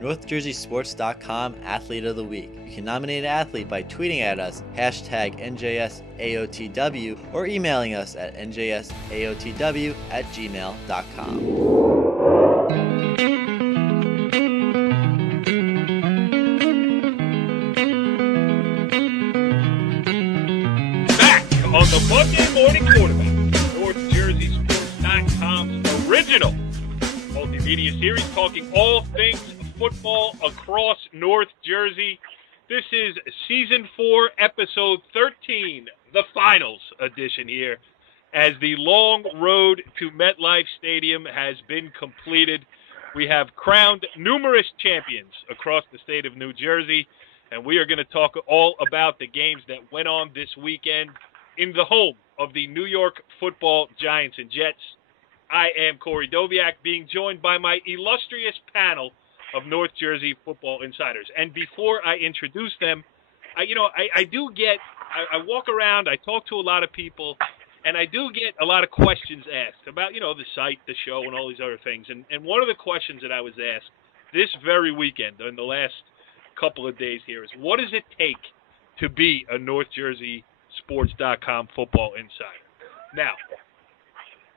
NorthJerseySports.com Athlete of the Week. You can nominate an athlete by tweeting at us, hashtag NJSAOTW, or emailing us at njsaotw@gmail.com. On the Monday Morning Quarterback, NorthJerseySports.com's original multimedia series talking all things football across North Jersey. This is Season 4, Episode 13, the finals edition here, as the long road to MetLife Stadium has been completed. We have crowned numerous champions across the state of New Jersey, and we are going to talk all about the games that went on this weekend in the home of the New York Football Giants and Jets. I am Corey Doviak, being joined by my illustrious panel of North Jersey football insiders. And before I introduce them, I walk around, I talk to a lot of people, and I do get a lot of questions asked about, the site, the show, and all these other things. And one of the questions that I was asked this very weekend, in the last couple of days here, is what does it take to be a North Jersey Sports.com football insider? Now,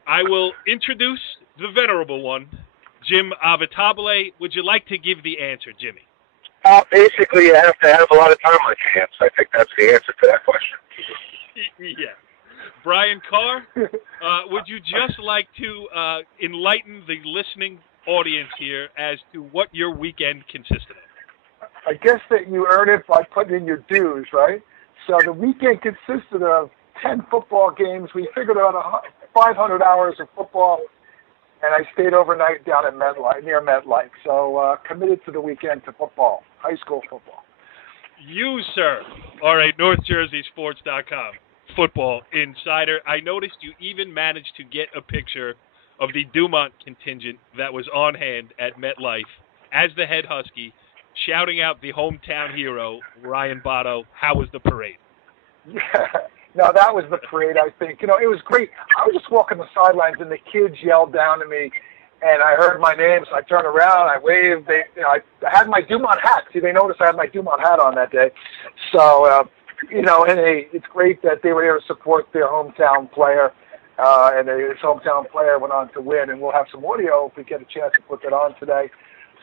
I will introduce the venerable one, Jim Avitabile. Would you like to give the answer, Jimmy? Basically, you have to have a lot of time on your hands. I think that's the answer to that question. Yeah. Brian Carr, would you just like to enlighten the listening audience here as to what your weekend consisted of? I guess that you earn it by putting in your dues, right? So the weekend consisted of 10 football games. We figured out 500 hours of football, and I stayed overnight down at MetLife, near MetLife. So committed to the weekend to football, high school football. You, sir, are a NorthJerseySports.com football insider. I noticed you even managed to get a picture of the Dumont contingent that was on hand at MetLife as the Head Husky, shouting out the hometown hero, Ryan Botto. How was the parade? Yeah. No, that was the parade, I think. It was great. I was just walking the sidelines, and the kids yelled down to me, and I heard my name, so I turned around, I waved. I had my Dumont hat. See, they noticed I had my Dumont hat on that day. So, it's great that they were there to support their hometown player, and his hometown player went on to win, and we'll have some audio if we get a chance to put that on today.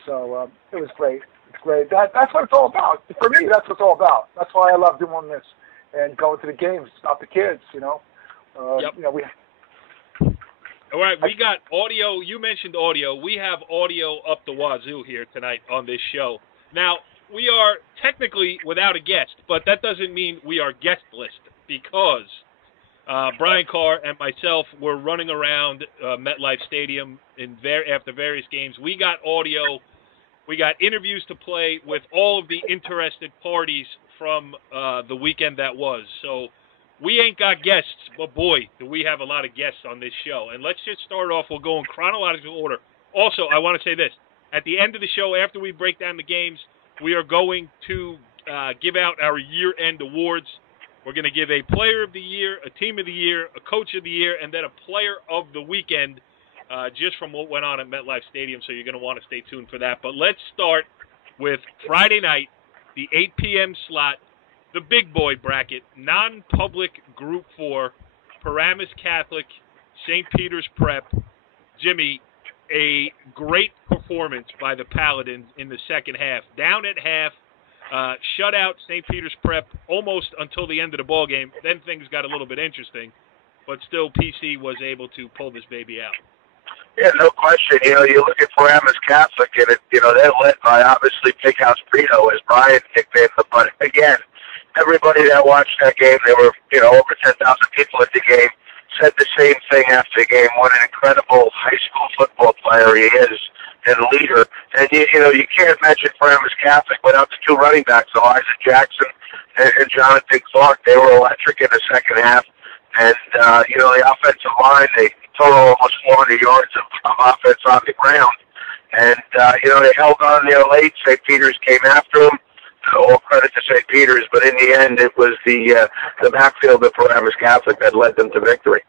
So it was great. It's great. That's what it's all about. For me, that's what it's all about. That's why I love doing this and going to the games. It's not the kids, Yep. All right, we got audio. You mentioned audio. We have audio up the wazoo here tonight on this show. Now, we are technically without a guest, but that doesn't mean we are guestless, because Brian Carr and myself were running around MetLife Stadium after various games. We got audio. We got interviews to play with all of the interested parties from the weekend that was. So we ain't got guests, but boy, do we have a lot of guests on this show. And let's just start off. We'll go in chronological order. Also, I want to say this. At the end of the show, after we break down the games, we are going to give out our year-end awards. We're going to give a player of the year, a team of the year, a coach of the year, and then a player of the weekend, just from what went on at MetLife Stadium, so you're going to want to stay tuned for that. But let's start with Friday night, the 8 p.m. slot, the big boy bracket, non-public Group 4, Paramus Catholic, St. Peter's Prep. Jimmy, a great performance by the Paladins in the second half. Down at half, shut out St. Peter's Prep almost until the end of the ball game. Then things got a little bit interesting, but still PC was able to pull this baby out. Yeah, no question. You look at Paramus Catholic, and they're led by obviously Big House Brito, as Brian nicknamed them. But again, everybody that watched that game, there were over 10,000 people at the game, said the same thing after the game. What an incredible high school football player he is and leader. And you can't mention Paramus Catholic without the two running backs, Elijah Jackson and Jonathan Clark. They were electric in the second half. And the offensive line, they total almost 400 yards of offense on the ground. And, they held on there late. St. Peter's came after them. All credit to St. Peter's, but in the end, it was the backfield of Paramus Catholic that led them to victory.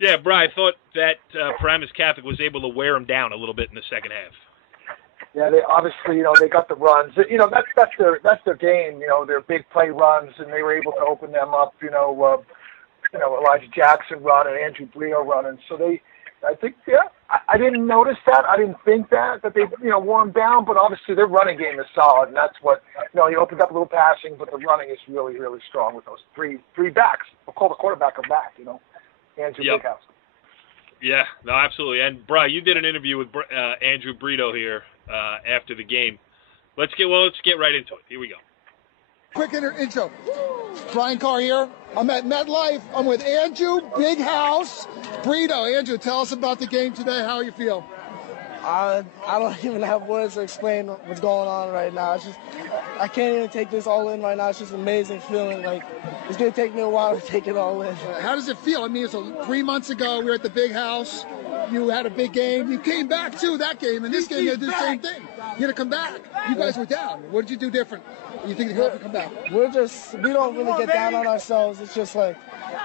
Yeah, Brian, I thought that Paramus Catholic was able to wear them down a little bit in the second half. Yeah, they obviously, they got the runs. That's their game. Their big play runs, and they were able to open them up. Elijah Jackson run and Andrew Brio running. So I think, I didn't notice that. I didn't think that they, wore them down. But obviously their running game is solid, and that's what, he opened up a little passing, but the running is really, really strong with those three backs. We'll call the quarterback a back, Andrew Bighouse. Yeah, no, absolutely. And Brian, you did an interview with Andrew Brito here after the game. Let's get right into it. Here we go. Quick intro. Brian Carr here. I'm at MetLife. I'm with Andrew Big House Brito. Andrew, tell us about the game today. How you feel? I don't even have words to explain what's going on right now. It's just, I can't even take this all in right now. It's just an amazing feeling. Like, it's going to take me a while to take it all in. How does it feel? I mean, it's 3 months ago. We were at the Big House. You had a big game. You came back to that game, and this game you did the same thing. You're going to come back. You guys were down. What did you do different? You think you have to come back? We don't really get down on ourselves. It's just like,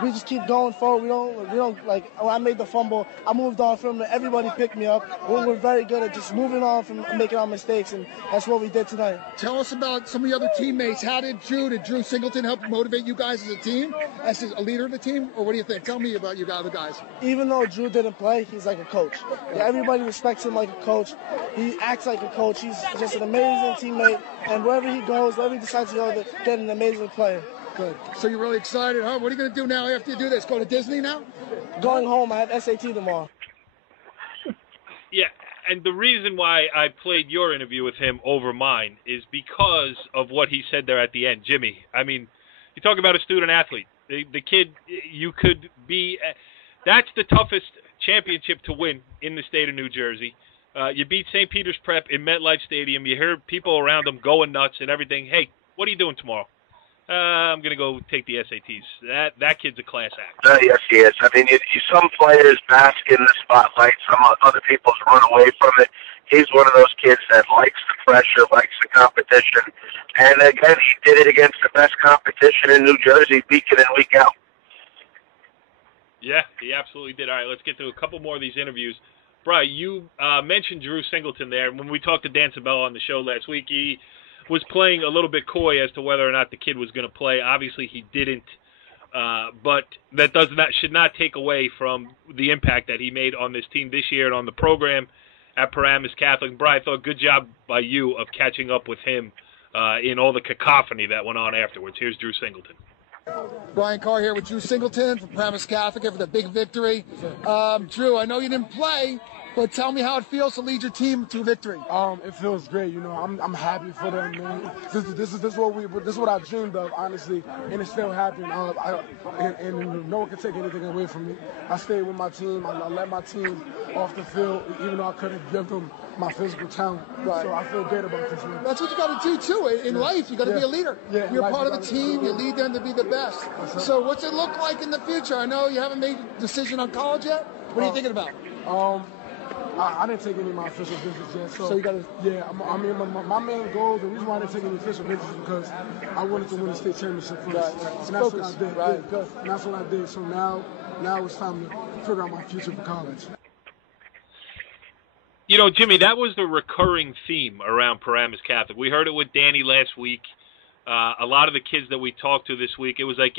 we just keep going forward. We don't like, when I made the fumble, I moved on from it. Everybody picked me up. We're very good at just moving on from making our mistakes, and that's what we did tonight. Tell us about some of the other teammates. How did Drew Singleton help motivate you guys as a team, as a leader of the team? Or what do you think? Tell me about you other guys. Even though Drew didn't play, he's like a coach. Everybody respects him like a coach. He acts like a coach. He's just an amazing teammate, and wherever he goes, wherever he decides to go, they get an amazing player. Good. So you're really excited, huh? What are you going to do now after you do this? Go to Disney now? Going home. I have SAT tomorrow. Yeah, and the reason why I played your interview with him over mine is because of what he said there at the end. Jimmy, I mean, you talk about a student athlete. The kid, you could be that's the toughest championship to win in the state of New Jersey. You beat St. Peter's Prep in MetLife Stadium. You hear people around them going nuts and everything. Hey, what are you doing tomorrow? I'm going to go take the SATs. That kid's a class act. Yes, he is. I mean, some players bask in the spotlight. Some other people run away from it. He's one of those kids that likes the pressure, likes the competition. And, again, he did it against the best competition in New Jersey week in and week out. Yeah, he absolutely did. All right, let's get to a couple more of these interviews. Brian, you mentioned Drew Singleton there. When we talked to Dan Sabella on the show last week, he was playing a little bit coy as to whether or not the kid was going to play. Obviously, he didn't, but that should not take away from the impact that he made on this team this year and on the program at Paramus Catholic. Brian, I thought good job by you of catching up with him in all the cacophony that went on afterwards. Here's Drew Singleton. Brian Carr here with Drew Singleton from Paramus Catholic for the big victory. Drew, I know you didn't play, but tell me how it feels to lead your team to victory. It feels great. I'm happy for them, man. This is what I dreamed of, honestly, and it still happened. And no one can take anything away from me. I stayed with my team. I let my team off the field, even though I couldn't give them my physical talent. Right. So I feel great about this, man. That's what you got to do too in life. You got to be a leader. Yeah, you're part of the team. You lead them to be the best. So what's it look like in the future? I know you haven't made a decision on college yet. What are you thinking about? I didn't take any of my official visits yet. So you got to... Yeah, I mean, my main goal, the reason why I didn't take any official visits is because I wanted to win the state championship first. Right. And that's what I did. Right. Yeah, good. And that's what I did. So now it's time to figure out my future for college. Jimmy, that was the recurring theme around Paramus Catholic. We heard it with Danny last week. A lot of the kids that we talked to this week, it was like,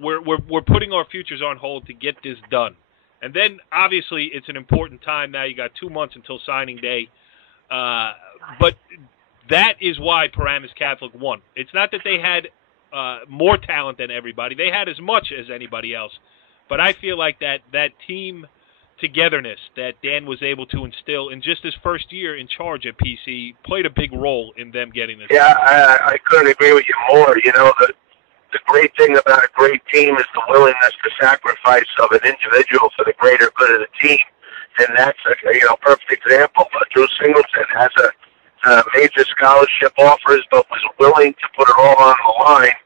we're putting our futures on hold to get this done. And then, obviously, it's an important time now. You got 2 months until signing day. But that is why Paramus Catholic won. It's not that they had more talent than everybody. They had as much as anybody else. But I feel like that team togetherness that Dan was able to instill in just his first year in charge at PC played a big role in them getting this. Yeah, I couldn't agree with you more. The great thing about a great team is the willingness to sacrifice of an individual for the greater good of the team. And that's a perfect example. Drew Singleton has a major scholarship offers, but was willing to put it all on the line.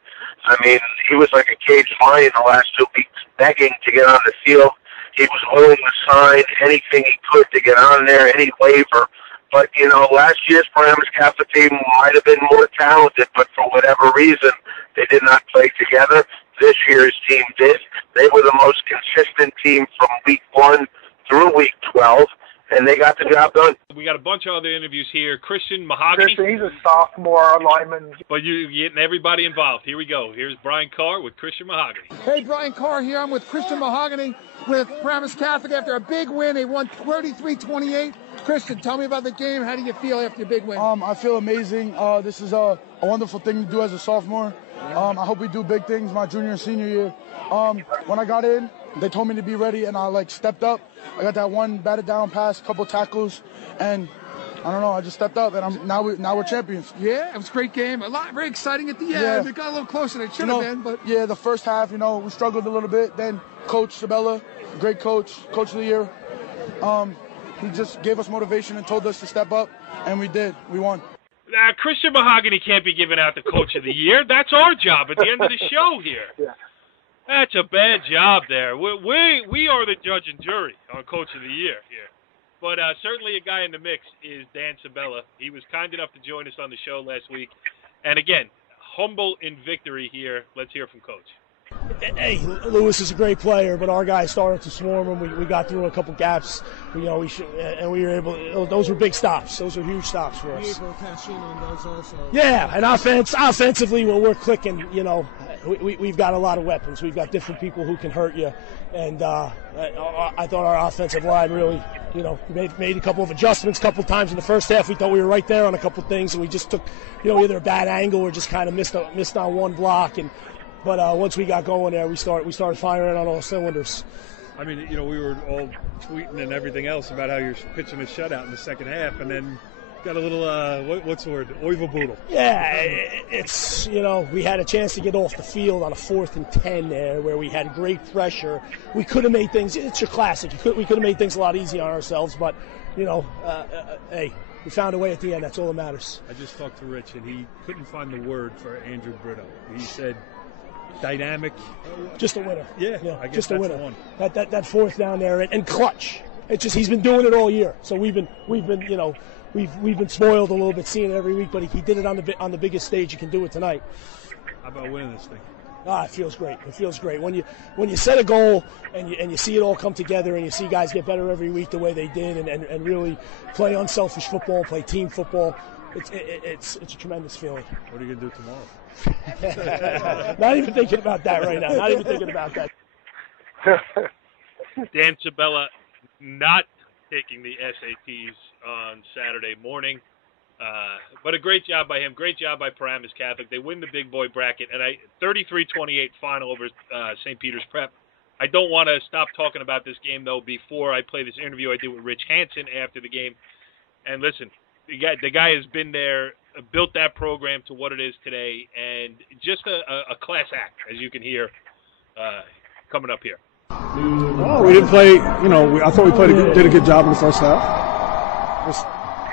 I mean, he was like a caged lion the last 2 weeks, begging to get on the field. He was willing to sign anything he could to get on there, any waiver. But, last year's Paramus Catholic team might have been more talented, but for whatever reason, they did not play together. This year's team did. They were the most consistent team from week 1 through week 12. and they got the job done. We got a bunch of other interviews here. Christian Mahogany. Christian, he's a sophomore lineman. But you're getting everybody involved. Here we go. Here's Brian Carr with Christian Mahogany. Hey, Brian Carr here. I'm with Christian Mahogany with Paramus Catholic after a big win. They won 33-28. Christian, tell me about the game. How do you feel after your big win? I feel amazing. This is a wonderful thing to do as a sophomore. I hope we do big things my junior and senior year. When I got in, they told me to be ready, and I stepped up. I got that one batted down pass, couple tackles, and I don't know. I just stepped up, and now we're champions. Yeah, it was a great game. Very exciting at the end. Yeah. It got a little closer than it should have been, but yeah, the first half, we struggled a little bit. Then Coach Sabella, great coach of the year. He just gave us motivation and told us to step up, and we did. We won. Christian Mahogany can't be giving out the Coach of the Year. That's our job at the end of the show here. Yeah. That's a bad job there. We are the judge and jury on Coach of the Year here. But certainly a guy in the mix is Dan Sabella. He was kind enough to join us on the show last week. And again, humble in victory here. Let's hear from Coach. Hey, Lewis is a great player, but our guys started to swarm him. We got through a couple gaps, and we were able. Those were big stops. Those were huge stops for us. Yeah, and offensively, when we're clicking, we've got a lot of weapons. We've got different people who can hurt you, and I thought our offensive line really, made a couple of adjustments. A couple of times in the first half, we thought we were right there on a couple of things, and we just took, either a bad angle or just kind of missed on one block. But once we got going there, we started firing on all cylinders. I mean, we were all tweeting and everything else about how you're pitching a shutout in the second half, and then got a little, what's the word, oivaboodle. Yeah, it's, we had a chance to get off the field on a 4th and 10 there where we had great pressure. We could have made things, it's your classic, we could have made things a lot easier on ourselves, but, hey, we found a way at the end, that's all that matters. I just talked to Rich, and he couldn't find the word for Andrew Brito. He said, dynamic, just a winner. Yeah, I guess just a winner. The one. That fourth down there and clutch. It's just he's been doing it all year. So we've been spoiled a little bit seeing it every week. But he did it on the biggest stage. You can do it tonight. How about winning this thing? It feels great. It feels great when you set a goal and you see it all come together and you see guys get better every week the way they did and really play unselfish football, play team football. It's a tremendous feeling. What are you gonna do tomorrow? Not even thinking about that right now. Not even thinking about that. Dan Sabella not taking the SATs on Saturday morning. But a great job by him. Great job by Paramus Catholic. They win the big boy bracket. And 33-28 final over St. Peter's Prep. I don't want to stop talking about this game, though, before I play this interview I did with Rich Hansen after the game. And listen, the guy has been there, built that program to what it is today, and just a class act, as you can hear, coming up here. Oh, we didn't play, I thought we did a good job in the first half.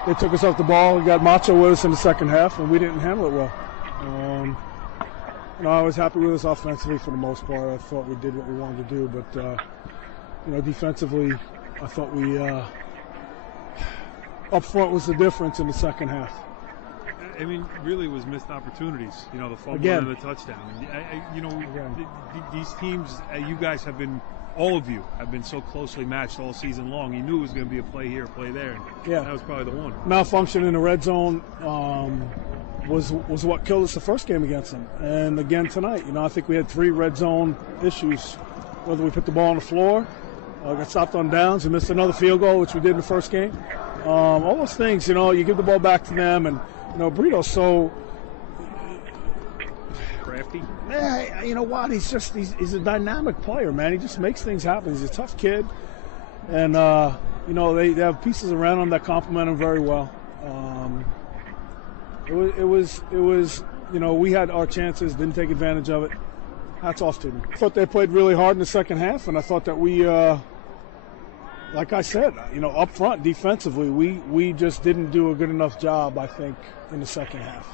They took us off the ball. We got Macho with us in the second half, and we didn't handle it well. I was happy with us offensively for the most part. I thought we did what we wanted to do, but, defensively, I thought we up front was the difference in the second half. I mean, really was missed opportunities, the fumble and the touchdown. These teams, you guys have been, all of you have been so closely matched all season long. You knew it was going to be a play here, a play there, and that was probably the one. Malfunction in the red zone was what killed us the first game against them. And again tonight, I think we had 3 red zone issues, whether we put the ball on the floor, got stopped on downs, and missed another field goal, which we did in the first game. All those things, you give the ball back to them, and Brito's so crafty. Yeah, you know what? He's a dynamic player, man. He just makes things happen. He's a tough kid, and they have pieces around him that complement him very well. It was we had our chances, didn't take advantage of it. Hats off to them. I thought they played really hard in the second half, and I thought that we. Like I said, up front defensively, we just didn't do a good enough job, I think, in the second half.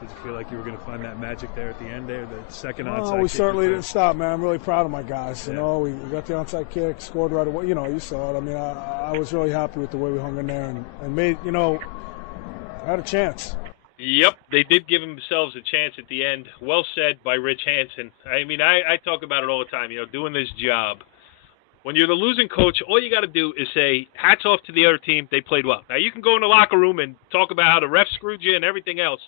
Did you feel like you were going to find that magic there at the end there, the second onside kick? We certainly didn't stop, man. I'm really proud of my guys. Yeah. We got the onside kick, scored right away. You saw it. I mean, I was really happy with the way we hung in there and made, had a chance. Yep, they did give themselves a chance at the end. Well said by Rich Hansen. I mean, I talk about it all the time, doing this job. when you're the losing coach, all you got to do is say, hats off to the other team. They played well. Now, you can go in the locker room and talk about how the ref screwed you and everything else.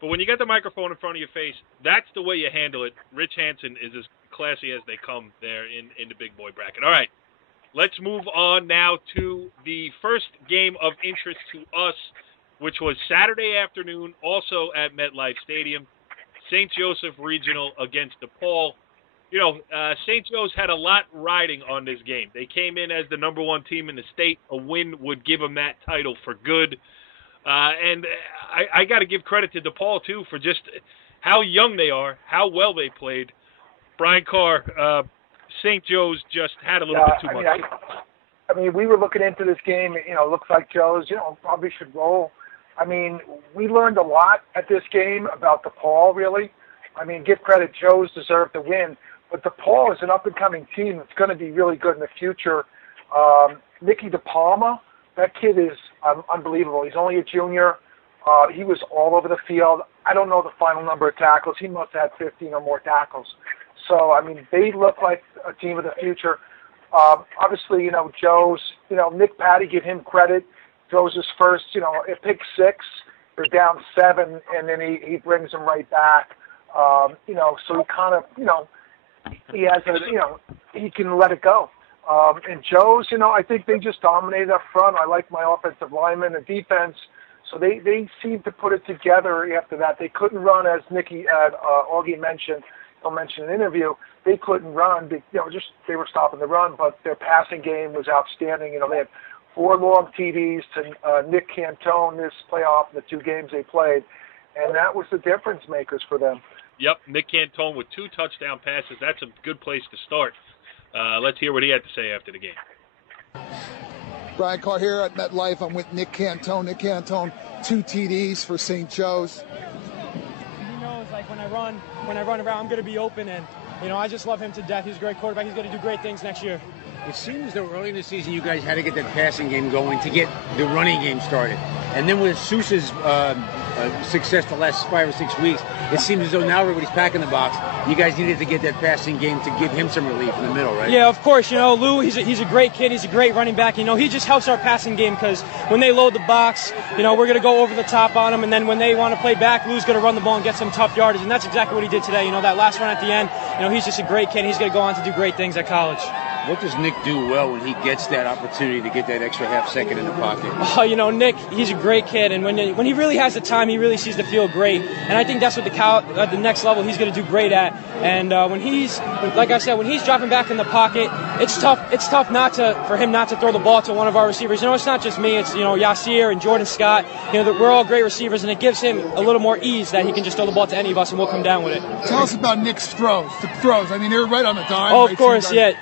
But when you got the microphone in front of your face, that's the way you handle it. Rich Hansen is as classy as they come there in the big boy bracket. All right, let's move on now to the first game of interest to us, which was Saturday afternoon, also at MetLife Stadium. St. Joseph Regional against DePaul. St. Joe's had a lot riding on this game. They came in as the number one team in the state. A win would give them that title for good. And I got to give credit to DePaul, too, for just how young they are, how well they played. Brian Carr, St. Joe's just had a little bit too much. I mean, we were looking into this game. Looks like Joe's, probably should roll. I mean, we learned a lot at this game about DePaul, really. I mean, give credit, Joe's deserved to win. But DePaul is an up-and-coming team that's going to be really good in the future. Nicky DePalma, that kid is unbelievable. He's only a junior. He was all over the field. I don't know the final number of tackles. He must have had 15 or more tackles. So, I mean, they look like a team of the future. Obviously, Joe's, Nick Patty, give him credit. Joe's his first, it pick 6. They're down 7, and then he brings them right back. So he kind of, he has he can let it go. And Joe's, I think they just dominated up front. I like my offensive linemen and defense. So they seemed to put it together after that. They couldn't run, as Augie mentioned. He'll mention in an interview. They couldn't run. They were stopping the run, but their passing game was outstanding. They had 4 long TDs to Nick Cantone this playoff in the 2 games they played, and that was the difference makers for them. Yep, Nick Cantone with 2 touchdown passes. That's a good place to start. Let's hear what he had to say after the game. Brian Carr here at MetLife. I'm with Nick Cantone. Nick Cantone, 2 TDs for St. Joe's. He knows, like, when I run around, I'm going to be open, and, I just love him to death. He's a great quarterback. He's going to do great things next year. It seems that early in the season you guys had to get that passing game going to get the running game started. And then with Sousa's success the last 5 or 6 weeks, it seems as though now everybody's packing the box. You guys needed to get that passing game to give him some relief in the middle, right? Yeah, of course. Lou, he's a great kid. He's a great running back. He just helps our passing game because when they load the box, we're going to go over the top on them. And then when they want to play back, Lou's going to run the ball and get some tough yardage. And that's exactly what he did today. That last run at the end, he's just a great kid. He's going to go on to do great things at college. What does Nick do well when he gets that opportunity to get that extra half second in the pocket? Oh, Nick, he's a great kid, and when he really has the time, he really sees the field great. And I think that's what at the next level he's going to do great at. And when he's dropping back in the pocket, it's tough for him not to throw the ball to one of our receivers. It's not just me. It's Yasir and Jordan Scott. We're all great receivers, and it gives him a little more ease that he can just throw the ball to any of us, and we'll come down with it. Tell us about Nick's throws. The throws. I mean, they were right on the dime. Oh, of course, yeah.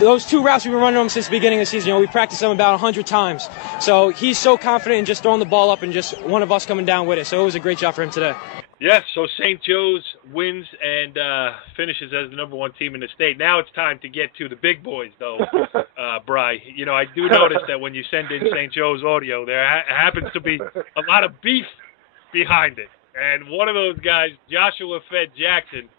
Those 2 routes we've been running him since the beginning of the season, we practiced them about 100 times. So he's so confident in just throwing the ball up and just one of us coming down with it. So it was a great job for him today. Yes, so St. Joe's wins and finishes as the number 1 team in the state. Now it's time to get to the big boys, though, Bri. I do notice that when you send in St. Joe's audio, there happens to be a lot of beef behind it. And one of those guys, Joshua Fed Jackson,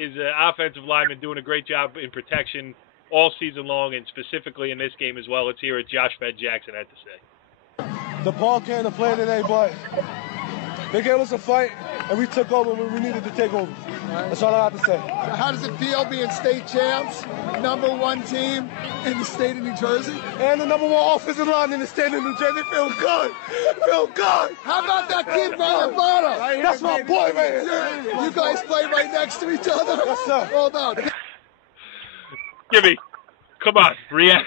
is an offensive lineman doing a great job in protection all season long and specifically in this game as well. Let's hear what Josh Fed Jackson had to say. DePaul came to play today, but they gave us a fight, and we took over when we needed to take over. That's all I have to say. So how does it feel being state champs, number 1 team in the state of New Jersey? And the number 1 offensive line in the state of New Jersey. Feel good. Feel good. How about that kid, Brian Carr? That's my boy, man. You guys play right next to each other? Yes, sir. Hold on. Jimmy, come on, react.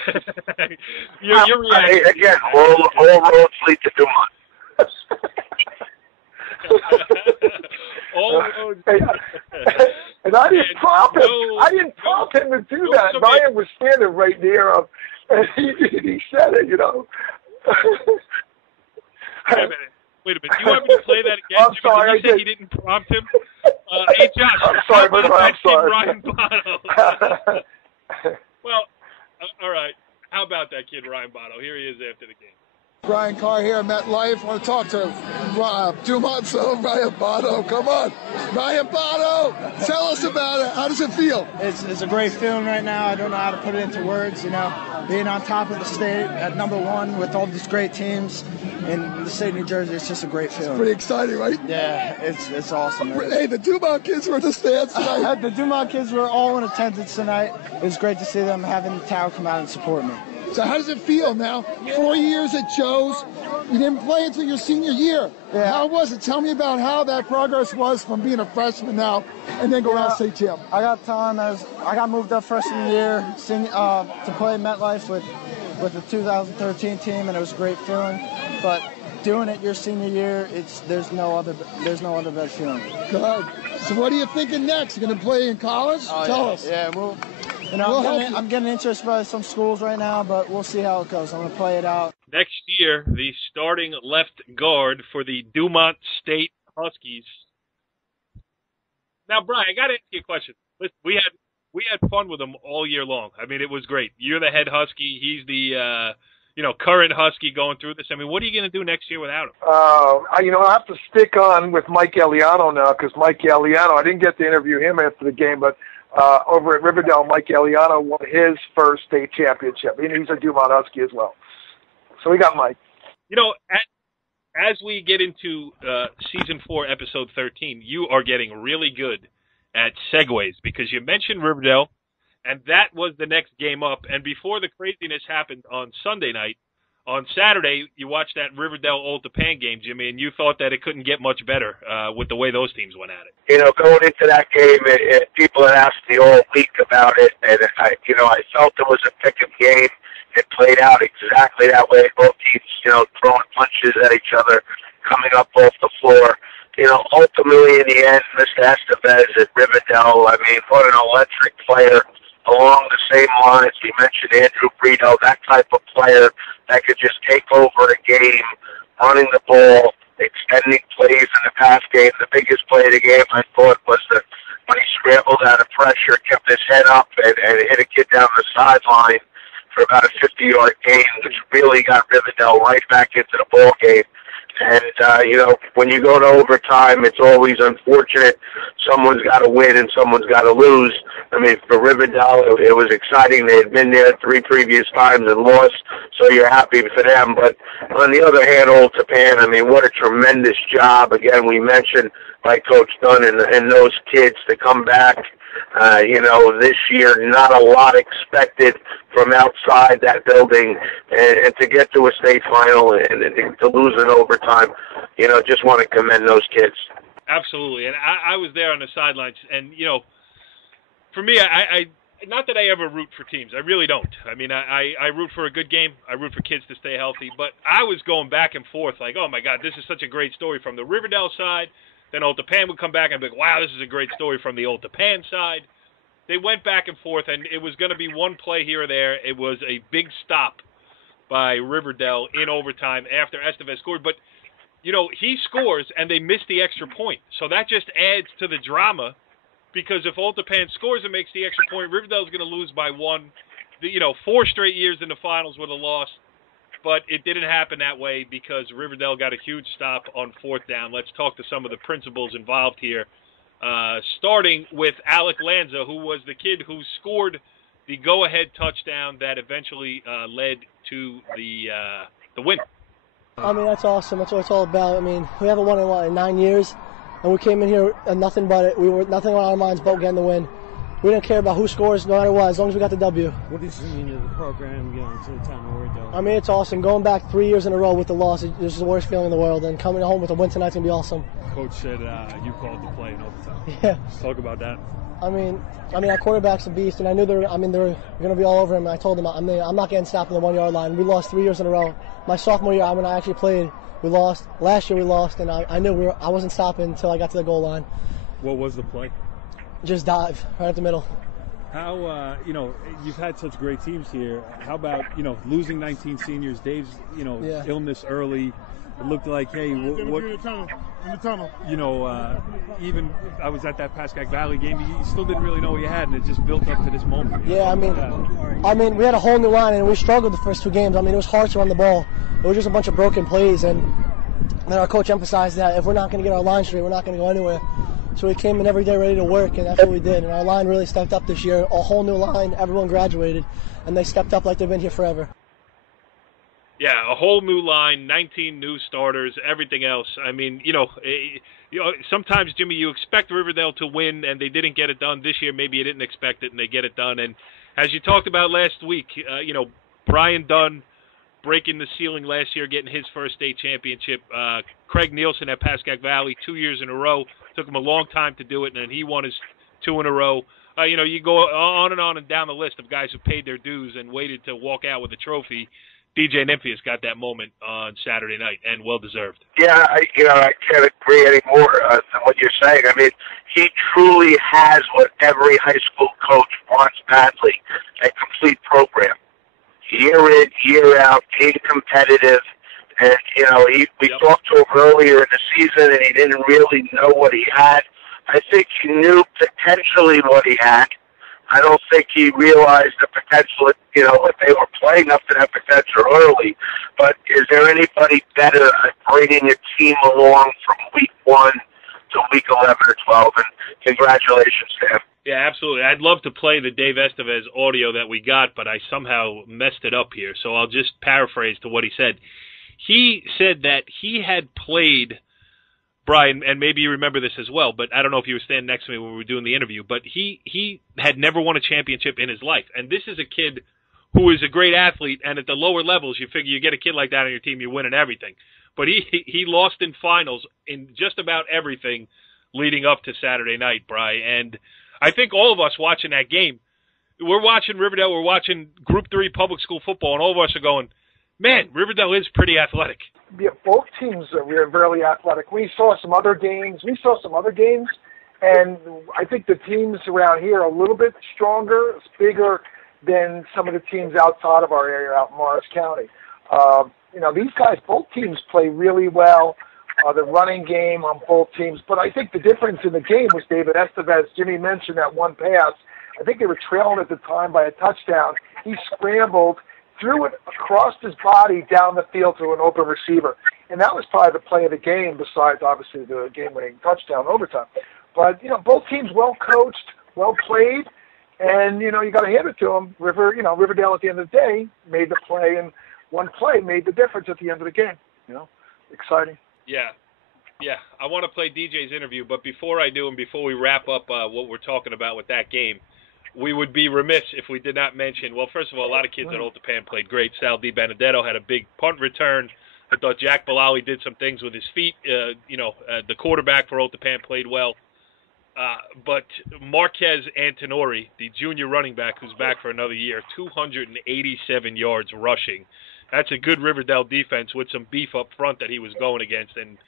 You're reacting. Again, all roads lead to Dumont. And I didn't prompt him. I didn't prompt him to do that. Ryan was standing right near him, and he said it. Wait a minute. You want me to play that again? I'm sorry. You said he didn't prompt him. Hey, Josh. I'm sorry, but I'm sorry. Ryan Bono. Well, all right. How about that kid, Ryan Bono? Here he is after the game. Brian Carr here at MetLife. I want to talk to Dumont, so Brian Botto. Come on, Brian Botto, tell us about it. How does it feel? It's a great feeling right now. I don't know how to put it into words, being on top of the state at #1 with all these great teams in the state of New Jersey. It's just a great feeling. It's pretty exciting, right? Yeah, it's awesome. Hey, the Dumont kids were in the stands tonight. The Dumont kids were all in attendance tonight. It was great to see them having the town come out and support me. So how does it feel now? 4 years at Joe's. You didn't play until your senior year. Yeah. How was it? Tell me about how that progress was from being a freshman now and then going out state champ. I got time I got moved up freshman year to play MetLife with the 2013 team, and it was a great feeling. But doing it your senior year, there's no other better feeling. Good. So what are you thinking next? You're going to play in college? Tell us. Yeah, I'm getting interested by some schools right now, but we'll see how it goes. I'm going to play it out. Next year, the starting left guard for the Dumont State Huskies. Now, Brian, I got to ask you a question. Listen, we had fun with him all year long. I mean, it was great. You're the head Husky. He's the current Husky going through this. I mean, what are you going to do next year without him? I have to stick on with Mike Eliano now because Mike Eliano, I didn't get to interview him after the game, but over at Riverdale, Mike Eliano won his first state championship. He's a Dumont Husky as well. So we got Mike. As we get into Season 4, Episode 13, you are getting really good at segues because you mentioned Riverdale, and that was the next game up. And before the craziness happened on Sunday night, on Saturday, you watched that Riverdale Old Japan game, Jimmy, and you thought that it couldn't get much better with the way those teams went at it. Going into that game, people had asked me all week about it, and I felt it was a pick-em game. It played out exactly that way. Both teams, throwing punches at each other, coming up off the floor. Ultimately, in the end, Mr. Estevez at Riverdale, I mean, what an electric player. Along the same lines, we mentioned Andrew Brito, that type of player that could just take over a game, running the ball, extending plays in the pass game. The biggest play of the game, I thought, was when he scrambled out of pressure, kept his head up, and hit a kid down the sideline for about a 50-yard gain, which really got Riverdale right back into the ball game. And, when you go to overtime, it's always unfortunate. Someone's got to win and someone's got to lose. I mean, for Riverdale, it was exciting. They had been there 3 previous times and lost, so you're happy for them. But on the other hand, Old Japan, I mean, what a tremendous job. Again, we mentioned by Coach Dunn and those kids to come back. This year, not a lot expected from outside that building, and to get to a state final and to lose in overtime, just want to commend those kids. Absolutely, and I was there on the sidelines, and for me, I not that I ever root for teams, I really don't. I mean, I root for a good game, I root for kids to stay healthy, but I was going back and forth like, oh my God, this is such a great story from the Riverdale side. Then Old Japan would come back and be like, wow, this is a great story from the Old Japan side. They went back and forth, and it was going to be one play here or there. It was a big stop by Riverdale in overtime after Estevez scored. But, he scores, and they missed the extra point. So that just adds to the drama because if Old Japan scores and makes the extra point, Riverdale's going to lose by 1. 4 straight years in the finals with a loss. But it didn't happen that way because Riverdale got a huge stop on 4th down. Let's talk to some of the principals involved here, starting with Alec Lanza, who was the kid who scored the go-ahead touchdown that eventually led to the win. I mean, that's awesome. That's what it's all about. I mean, we haven't won in 9 years, and we came in here and nothing but it. We were nothing on our minds but getting the win. We didn't care about who scores, no matter what, as long as we got the W. What does it mean to the program, to the town of Riverdale? I mean, it's awesome. Going back 3 years in a row with the loss is the worst feeling in the world, and coming home with a win tonight's going to be awesome. Coach said you called the play in overtime. Yeah. Let's talk about that. I mean, our quarterback's a beast, and I knew they were going to be all over him. And I told him, I'm not getting stopped on the 1 yard line. We lost 3 years in a row. My sophomore year, when I actually played, we lost. Last year we lost, and I knew I wasn't stopping until I got to the goal line. What was the play? Just dive right at the middle. How, you've had such great teams here. How about, losing 19 seniors, Dave's, illness early. It looked like, hey, what? In the tunnel. Even I was at that Pascack Valley game. You still didn't really know what you had, and it just built up to this moment. Yeah, I mean, we had a whole new line, and we struggled the first 2 games. I mean, it was hard to run the ball. It was just a bunch of broken plays, and then our coach emphasized that if we're not going to get our line straight, we're not going to go anywhere. So we came in every day ready to work, and that's what we did. And our line really stepped up this year, a whole new line. Everyone graduated, and they stepped up like they've been here forever. Yeah, a whole new line, 19 new starters, everything else. I mean, sometimes, Jimmy, you expect Riverdale to win, and they didn't get it done. This year, maybe you didn't expect it, and they get it done. And as you talked about last week, Brian Dunn breaking the ceiling last year, getting his first state championship. Craig Nielsen at Pascack Valley 2 years in a row. Took him a long time to do it, and then he won his 2 in a row. You go on and down the list of guys who paid their dues and waited to walk out with a trophy. DJ Nymphius got that moment on Saturday night, and well-deserved. Yeah, I can't agree anymore than what you're saying. I mean, he truly has what every high school coach wants badly, a complete program. Year in, year out, being competitive. And, we talked to him earlier in the season, and he didn't really know what he had. I think he knew potentially what he had. I don't think he realized the potential, if they were playing up to that potential early. But is there anybody better at bringing a team along from week 1 to week 11 or 12? And congratulations to him. Yeah, absolutely. I'd love to play the Dave Estevez audio that we got, but I somehow messed it up here. So I'll just paraphrase to what he said. He said that he had played, Brian, and maybe you remember this as well, but I don't know if you were standing next to me when we were doing the interview, but he had never won a championship in his life. And this is a kid who is a great athlete, and at the lower levels, you figure you get a kid like that on your team, you're winning everything. But he lost in finals in just about everything leading up to Saturday night, Brian. And I think all of us watching that game, we're watching Riverdale, we're watching Group 3 public school football, and all of us are going, man, Riverdale is pretty athletic. Yeah, both teams are really athletic. We saw some other games, and I think the teams around here are a little bit stronger, bigger than some of the teams outside of our area out in Morris County. These guys, both teams play really well. The running game on both teams. But I think the difference in the game was David Estevez. Jimmy mentioned that one pass. I think they were trailing at the time by a touchdown. He scrambled, threw it across his body down the field to an open receiver. And that was probably the play of the game, besides, obviously, the game-winning touchdown overtime. But, both teams well-coached, well-played, and, you got to hand it to them. Riverdale, at the end of the day, made the play, and one play made the difference at the end of the game. Exciting. Yeah. I want to play DJ's interview, but before I do and before we wrap up what we're talking about with that game, we would be remiss if we did not mention, well, first of all, a lot of kids at Old Japan played great. Sal Di Benedetto had a big punt return. I thought Jack Bilali did some things with his feet. The quarterback for Old Japan played well. But Marquez Antonori, the junior running back who's back for another year, 287 yards rushing. That's a good Riverdale defense with some beef up front that he was going against. And,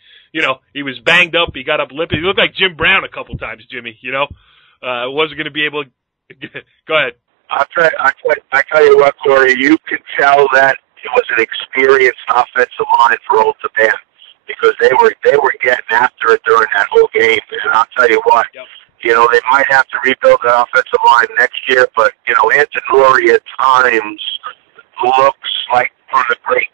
he was banged up. He got up limping. He looked like Jim Brown a couple times, Jimmy, wasn't going to be able to. Go ahead. I tell you what, Corey, you could tell that it was an experienced offensive line for Old Japan because they were getting after it during that whole game. And I'll tell you what, they might have to rebuild the offensive line next year, but, Antonori at times looks like one of the greats.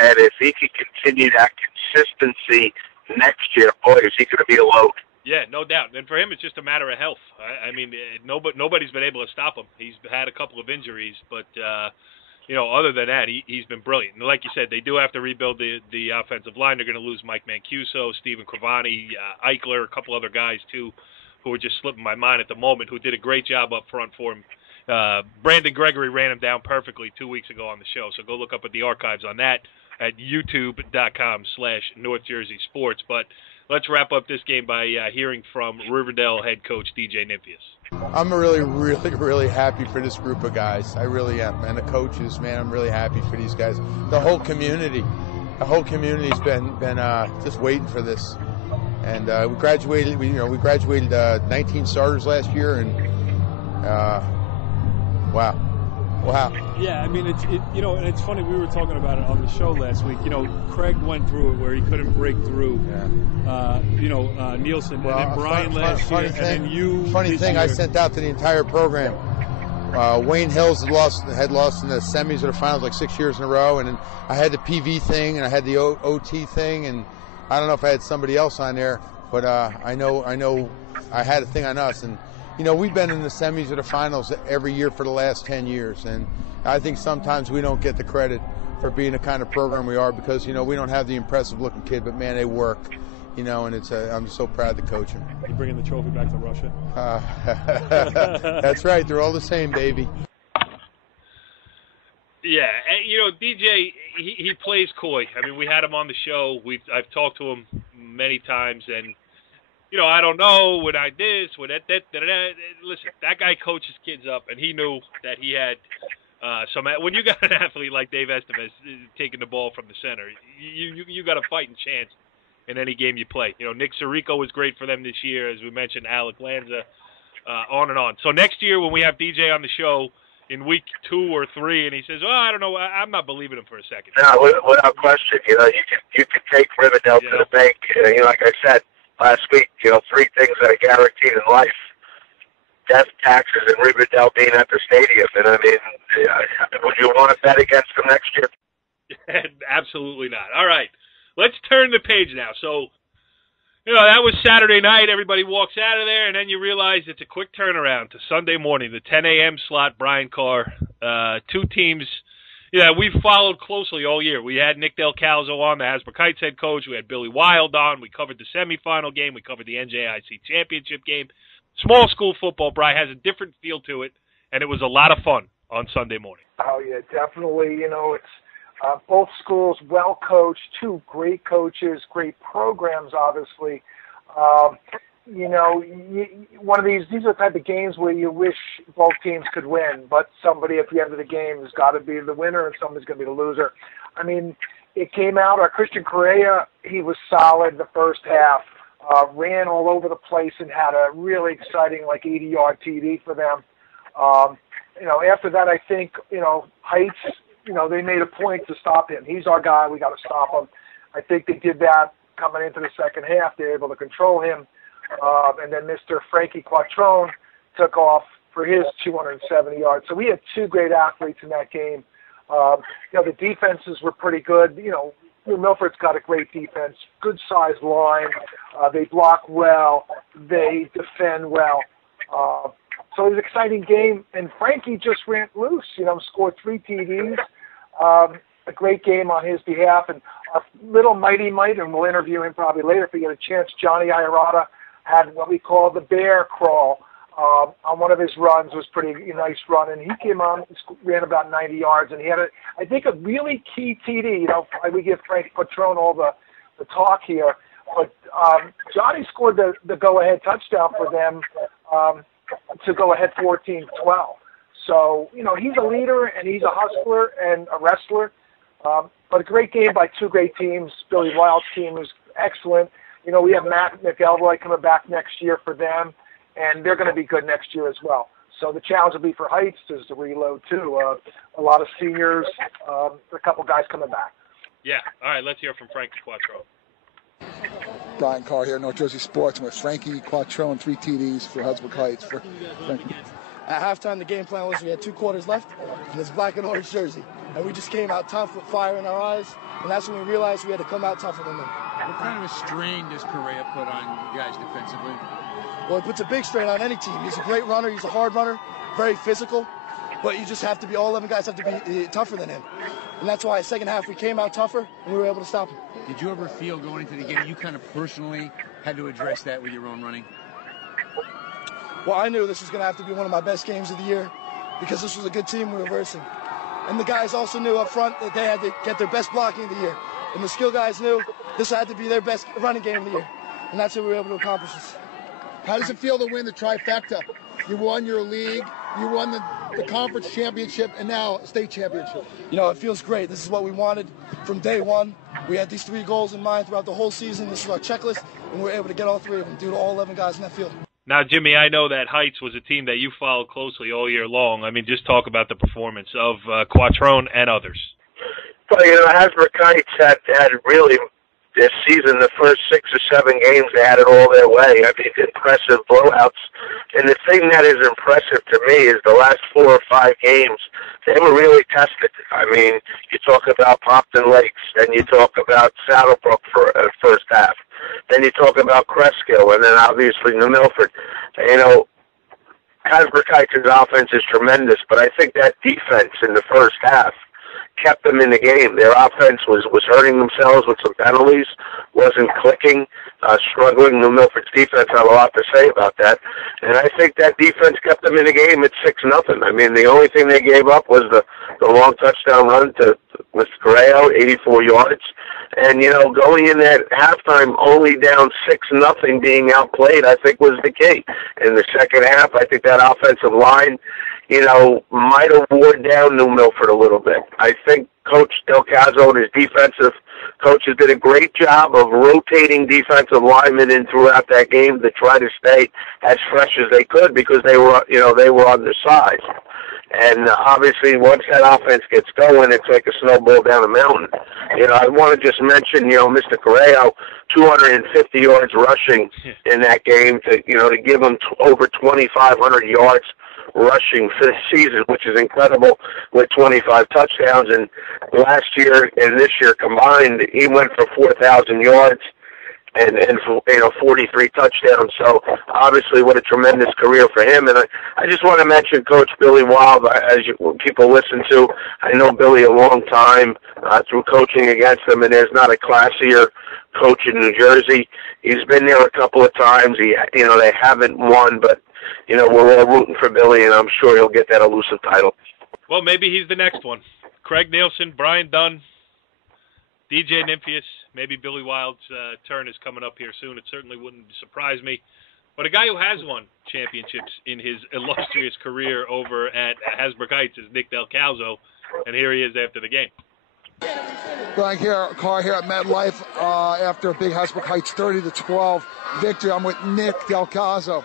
And if he can continue that consistency next year, boy, is he going to be a load. Yeah, no doubt. And for him, it's just a matter of health. I mean, nobody's been able to stop him. He's had a couple of injuries, but, other than that, he's been brilliant. And like you said, they do have to rebuild the offensive line. They're going to lose Mike Mancuso, Stephen Cravani, Eichler, a couple other guys, too, who are just slipping my mind at the moment, who did a great job up front for him. Brandon Gregory ran him down perfectly 2 weeks ago on the show, so go look up at the archives on that at youtube.com/North Jersey Sports. But let's wrap up this game by hearing from Riverdale head coach DJ Nymphius. I'm really, really, really happy for this group of guys. I really am. And the coaches, man, I'm really happy for these guys. The whole community's been just waiting for this. And we graduated 19 starters last year, and wow. Yeah, I mean, and it's funny, we were talking about it on the show last week. Craig went through it where he couldn't break through. Yeah. Nielsen, and then Brian last year, and then you. Funny thing, I sent out to the entire program. Wayne Hills had lost in the semis or the finals like 6 years in a row, and then I had the PV thing and I had the OT thing, and I don't know if I had somebody else on there, but I know I had a thing on us, and we've been in the semis or the finals every year for the last 10 years, and I think sometimes we don't get the credit for being the kind of program we are because we don't have the impressive looking kid, but man, they work. And I'm so proud to coach him. You bringing the trophy back to Russia? That's right. They're all the same, baby. Yeah, and, DJ, he plays coy. I mean, we had him on the show. I've talked to him many times, and I don't know when I this, when that. Listen, that guy coaches kids up, and he knew that he had some. When you got an athlete like Dave Estevez taking the ball from the center, you got a fighting chance in any game you play. Nick Sirico was great for them this year, as we mentioned, Alec Lanza, on and on. So next year when we have DJ on the show in week 2 or 3, and he says, I don't know, I'm not believing him for a second. No, without question. You can take Riverdale to the bank. Like I said last week, 3 things that are guaranteed in life. Death, taxes, and Riverdale being at the stadium. And I mean, would you want to bet against them next year? Absolutely not. All right. Let's turn the page now. So, that was Saturday night. Everybody walks out of there, and then you realize it's a quick turnaround to Sunday morning, the 10 a.m. slot, Brian Carr. 2 teams we've followed closely all year. We had Nick Del Calzo on, the Hasbro Kites head coach. We had Billy Wild on. We covered the semifinal game. We covered the NJIC championship game. Small school football, Brian, has a different feel to it, and it was a lot of fun on Sunday morning. Oh, yeah, definitely. It's both schools well coached, 2 great coaches, great programs, obviously. One of these are the type of games where you wish both teams could win, but somebody at the end of the game has got to be the winner and somebody's going to be the loser. I mean, it came out, Christian Correa, he was solid the first half, ran all over the place and had a really exciting 80-yard TD for them. After that, I think, Heights, they made a point to stop him. He's our guy. We got to stop him. I think they did that coming into the second half. They were able to control him. And then Mr. Frankie Quattrone took off for his 270 yards. So we had 2 great athletes in that game. The defenses were pretty good. New Milford's got a great defense, good-sized line. They block well. They defend well. So it was an exciting game, and Frankie just ran loose, scored 3 TDs. A great game on his behalf. And our little Mighty Mite, and we'll interview him probably later if we get a chance, Johnny Iarata, had what we call the bear crawl on one of his runs. It was pretty nice run, and he came on, ran about 90 yards, and he had, I think, a really key TD. We give Frank Patron all the talk here, but Johnny scored the go-ahead touchdown for them to go ahead 14-12. So, he's a leader, and he's a hustler and a wrestler. But a great game by 2 great teams. Billy Wild's team was excellent. We have Matt McElroy coming back next year for them, and they're going to be good next year as well. So the challenge will be for Heights is to reload, too. A lot of seniors, a couple guys coming back. Yeah. All right, let's hear from Frankie Quattrone. Brian Carr here, North Jersey Sports, with Frankie Quattrone, 3 TDs for Hasbro Heights. For Frankie. At halftime, the game plan was we had 2 quarters left in this black and orange jersey. And we just came out tough with fire in our eyes, and that's when we realized we had to come out tougher than them. What kind of a strain does Correa put on you guys defensively? Well, he puts a big strain on any team. He's a great runner. He's a hard runner, very physical. But you just have to be, all 11 guys have to be tougher than him. And that's why second half we came out tougher, and we were able to stop him. Did you ever feel going into the game you kind of personally had to address that with your own running? Well, I knew this was going to have to be one of my best games of the year because this was a good team we were versing. And the guys also knew up front that they had to get their best blocking of the year. And the skill guys knew this had to be their best running game of the year. And that's what we were able to accomplish this. How does it feel to win the trifecta? You won your league, you won the conference championship, and now state championship. It feels great. This is what we wanted from day one. We had these 3 goals in mind throughout the whole season. This is our checklist, and we were able to get all 3 of them due to all 11 guys in that field. Now, Jimmy, I know that Heights was a team that you followed closely all year long. I mean, just talk about the performance of Quattrone and others. Well, Hasbro Heights had really this season, the first 6 or 7 games, they had it all their way. I mean, impressive blowouts. And the thing that is impressive to me is the last 4 or 5 games, they were really tested. I mean, you talk about Pompton Lakes, and you talk about Saddlebrook for first half. Then you talk about Cresskill, and then obviously New Milford. You know, Hasbrouck-Heights' offense is tremendous, but I think that defense in the first half kept them in the game. Their offense was hurting themselves with some penalties, wasn't clicking, struggling. New Milford's defense had a lot to say about that. And I think that defense kept them in the game at 6-0. I mean, the only thing they gave up was the long touchdown run to Mr. Correo, 84 yards. And, you know, going in at halftime only down 6-0, being outplayed, I think was the key. In the second half, I think that offensive line, you know, might have worn down New Milford a little bit. I think Coach Del Caso and his defensive coaches did a great job of rotating defensive linemen in throughout that game to try to stay as fresh as they could because they were, you know, they were undersized. And obviously, once that offense gets going, it's like a snowball down a mountain. You know, I want to just mention, you know, Mr. Correo, 250 yards rushing in that game to, you know, to give him over 2,500 yards rushing for the season, which is incredible, with 25 touchdowns. And last year and this year combined, he went for 4,000 yards and you know, 43 touchdowns. So obviously, what a tremendous career for him. And I just want to mention Coach Billy Wild, as people listen to. I know Billy a long time through coaching against him, and there's not a classier coach in New Jersey. He's been there a couple of times. You know, they haven't won, but you know, we're all rooting for Billy, and I'm sure he'll get that elusive title. Well, maybe he's the next one. Craig Nielsen, Brian Dunn, DJ Nymphius, maybe Billy Wild's turn is coming up here soon. It certainly wouldn't surprise me. But a guy who has won championships in his illustrious career over at Hasbrouck-Heights is Nick Del Caso, and here he is after the game. Brian Carr here at MetLife after a big Hasbrouck-Heights 30-12 victory. I'm with Nick Del Caso.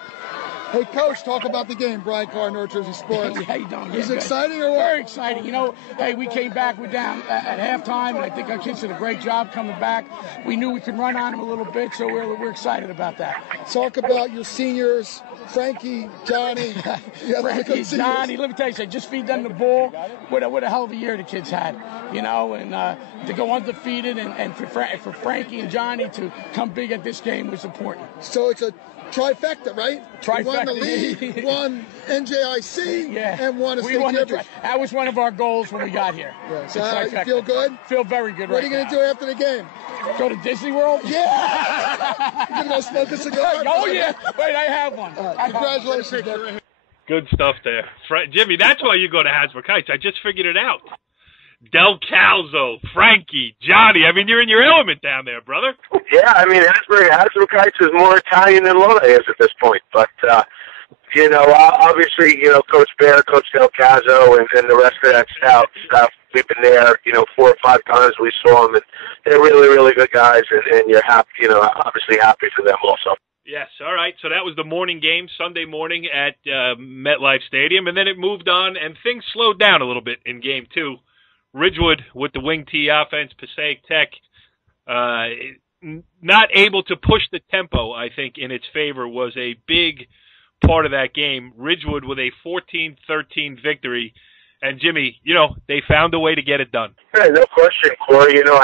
Hey, Coach, talk about the game. Brian Carr, North Jersey Sports. Hey, how you doing? Is it exciting or what? Very exciting. You know, hey, we came back. We're down at halftime, and I think our kids did a great job coming back. We knew we could run on them a little bit, so we're excited about that. Talk about your seniors, Frankie, Johnny. Frankie, Johnny. Let me tell you, just feed them the ball. What a hell of a year the kids had, you know, and to go undefeated and for Frankie and Johnny to come big at this game was important. So it's a trifecta, right? Trifecta. You won the league, won NJIC, and won a state championship. That was one of our goals when we got here. Yeah. So you feel good? Feel very good. What are you going to do after the game? Go to Disney World? Yeah! You going to go smoke a cigar? Oh, yeah. Wait, I have one. Congratulations, Dick. Good stuff there. Jimmy, that's why you go to Hasbrouck-Heights. I just figured it out. Del Caso, Frankie, Johnny. I mean, you're in your element down there, brother. Yeah, I mean, Hasbrouck-Heights is more Italian than Lodi is at this point. But, you know, obviously, you know, Coach Bear, Coach Del Caso, and the rest of that staff, we've been there, you know, 4 or 5 times we saw them. And they're really, really good guys, and you're happy, you know, obviously happy for them also. Yes, all right. So that was the morning game, Sunday morning at MetLife Stadium. And then it moved on, and things slowed down a little bit in Game 2. Ridgewood with the wing T offense, Passaic Tech, not able to push the tempo, I think, in its favor was a big part of that game. Ridgewood with a 14-13 victory. And, Jimmy, you know, they found a way to get it done. Yeah, no question, Corey. You know,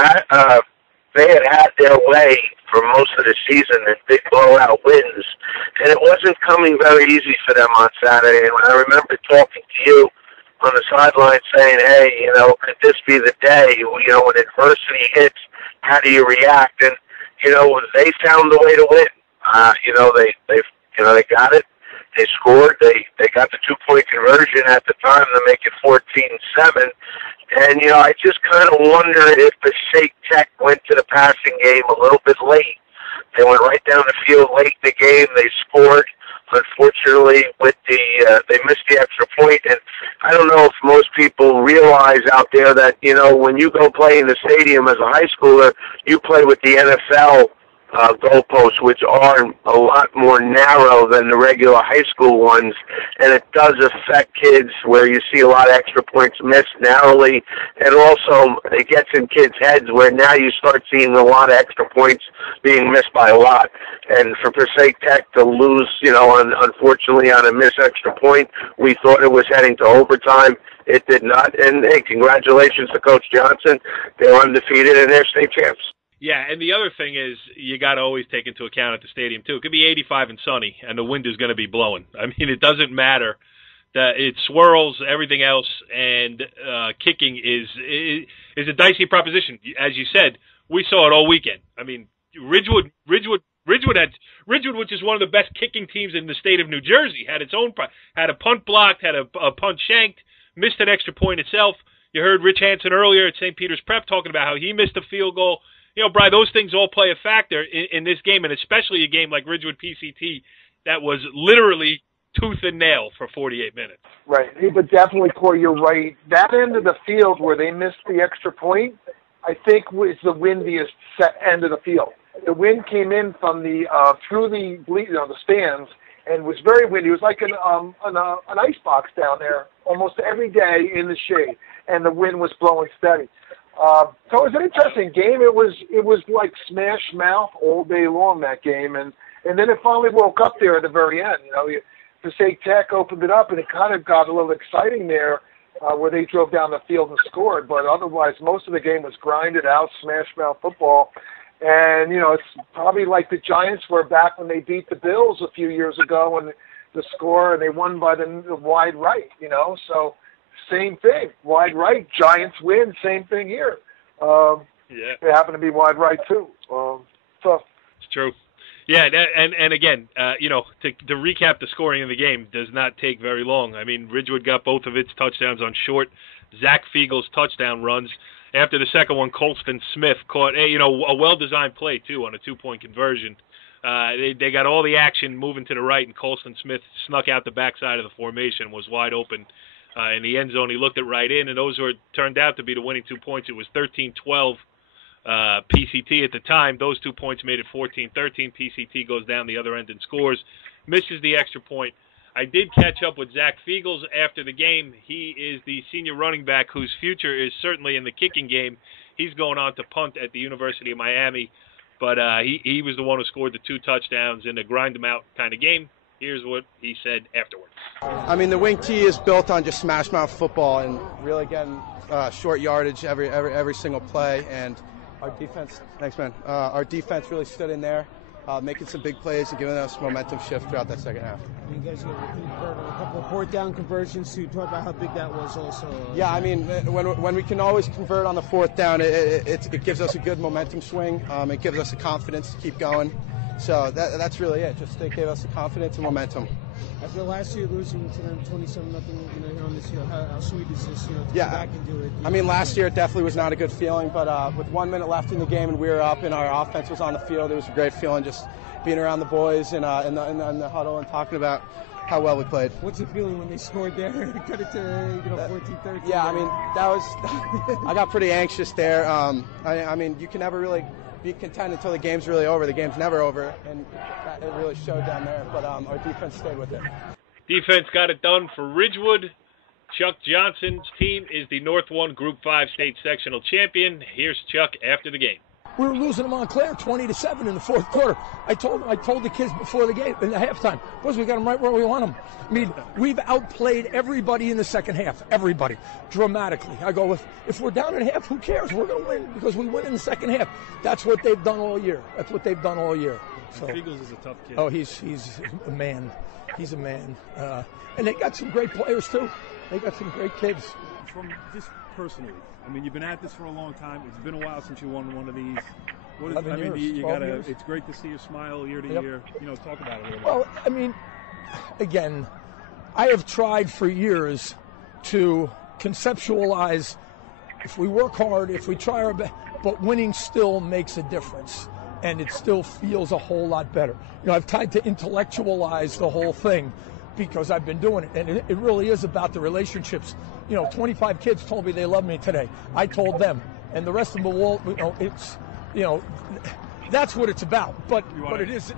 they had their way for most of the season and big blowout wins. And it wasn't coming very easy for them on Saturday. And I remember talking to you on the sideline saying, hey, you know, could this be the day, you know, when adversity hits, how do you react? And, you know, they found a way to win. You know, they got it. They scored. They got the 2-point conversion at the time to make it 14-7. And, you know, I just kind of wonder if Passaic Tech went to the passing game a little bit late. They went right down the field late in the game. They scored. Unfortunately, they missed the extra point, and I don't know if most people realize out there that, you know, when you go play in the stadium as a high schooler, you play with the NFL goalposts, which are a lot more narrow than the regular high school ones, and it does affect kids where you see a lot of extra points missed narrowly, and also it gets in kids' heads where now you start seeing a lot of extra points being missed by a lot. And for Passaic Tech to lose, unfortunately on a missed extra point, we thought it was heading to overtime. It did not, and hey, congratulations to Coach Johnson. They're undefeated and they're state champs. Yeah, and the other thing is you got to always take into account at the stadium, too. It could be 85 and sunny, and the wind is going to be blowing. I mean, it doesn't matter. It swirls, everything else, and kicking is a dicey proposition. As you said, we saw it all weekend. I mean, Ridgewood, which is one of the best kicking teams in the state of New Jersey, had its own had a punt blocked, had a punt shanked, missed an extra point itself. You heard Rich Hansen earlier at St. Peter's Prep talking about how he missed a field goal. Brian, those things all play a factor in this game, and especially a game like Ridgewood PCT that was literally tooth and nail for 48 minutes. Right, but definitely, Corey, you're right. That end of the field where they missed the extra point, I think was the windiest end of the field. The wind came in from the through the stands and was very windy. It was like an ice box down there almost every day in the shade, and the wind was blowing steady. So it was an interesting game. It was like smash mouth all day long, that game, and then it finally woke up there at the very end. Passaic Tech opened it up, and it kind of got a little exciting there, where they drove down the field and scored. But otherwise, most of the game was grinded out, smash mouth football. And it's probably like the Giants were back when they beat the Bills a few years ago, and the score, and they won by the wide right. So. Same thing, wide right, Giants win, same thing here. They happen to be wide right, too. So it's true. Yeah, and again, to recap the scoring of the game does not take very long. I mean, Ridgewood got both of its touchdowns on short Zach Fiegel's touchdown runs. After the second one, Colston Smith caught a well-designed play, too, on a two-point conversion. They got all the action moving to the right, and Colston Smith snuck out the backside of the formation, was wide open. In the end zone, he looked it right in, and those turned out to be the winning 2 points. It was 13-12 PCT at the time. Those 2 points made it 14-13. PCT goes down the other end and scores, misses the extra point. I did catch up with Zach Fiegel's after the game. He is the senior running back whose future is certainly in the kicking game. He's going on to punt at the University of Miami, but he was the one who scored the 2 touchdowns in a grind-them-out kind of game. Here's what he said afterwards. I mean, the wing tee is built on just smash mouth football and really getting short yardage every single play. And our defense, thanks, man. Our defense really stood in there, making some big plays and giving us momentum shift throughout that second half. You guys converted a couple of fourth down conversions. To talk about how big that was, also. Yeah, I mean, when we can always convert on the fourth down, it gives us a good momentum swing. It gives us the confidence to keep going. So that's really it. Just they gave us the confidence and momentum. After last year losing to them 27-0, here on this year, how sweet is this? To come back and do it. I mean, last year it definitely was not a good feeling, but with 1 minute left in the game and we were up and our offense was on the field, it was a great feeling just being around the boys and in the huddle and talking about how well we played. What's the feeling when they scored there and cut it to 14-13? Yeah, I mean that was I got pretty anxious there. I mean you can never really be content until the game's really over. The game's never over, and it really showed down there. But our defense stayed with it. Defense got it done for Ridgewood. Chuck Johnson's team is the North 1 Group 5 state sectional champion. Here's Chuck after the game. We were losing to Montclair 20-7 in the fourth quarter. I told the kids before the game, in the halftime, boys, we got them right where we want them. I mean, we've outplayed everybody in the second half, everybody, dramatically. I go, if we're down at half, who cares? We're going to win because we win in the second half. That's what they've done all year. So, Eagles is a tough kid. Oh, he's a man. He's a man. And they got some great players, too. They got some great kids. From just personally, I mean, you've been at this for a long time. It's been a while since you won one of these. It's great to see you smile year to year. Talk about it a little bit. Well, I mean, again, I have tried for years to conceptualize if we work hard, if we try our best, but winning still makes a difference, and it still feels a whole lot better. I've tried to intellectualize the whole thing because I've been doing it, and it really is about the relationships. 25 kids told me they love me today. I told them, and the rest of them will. that's what it's about. But it is.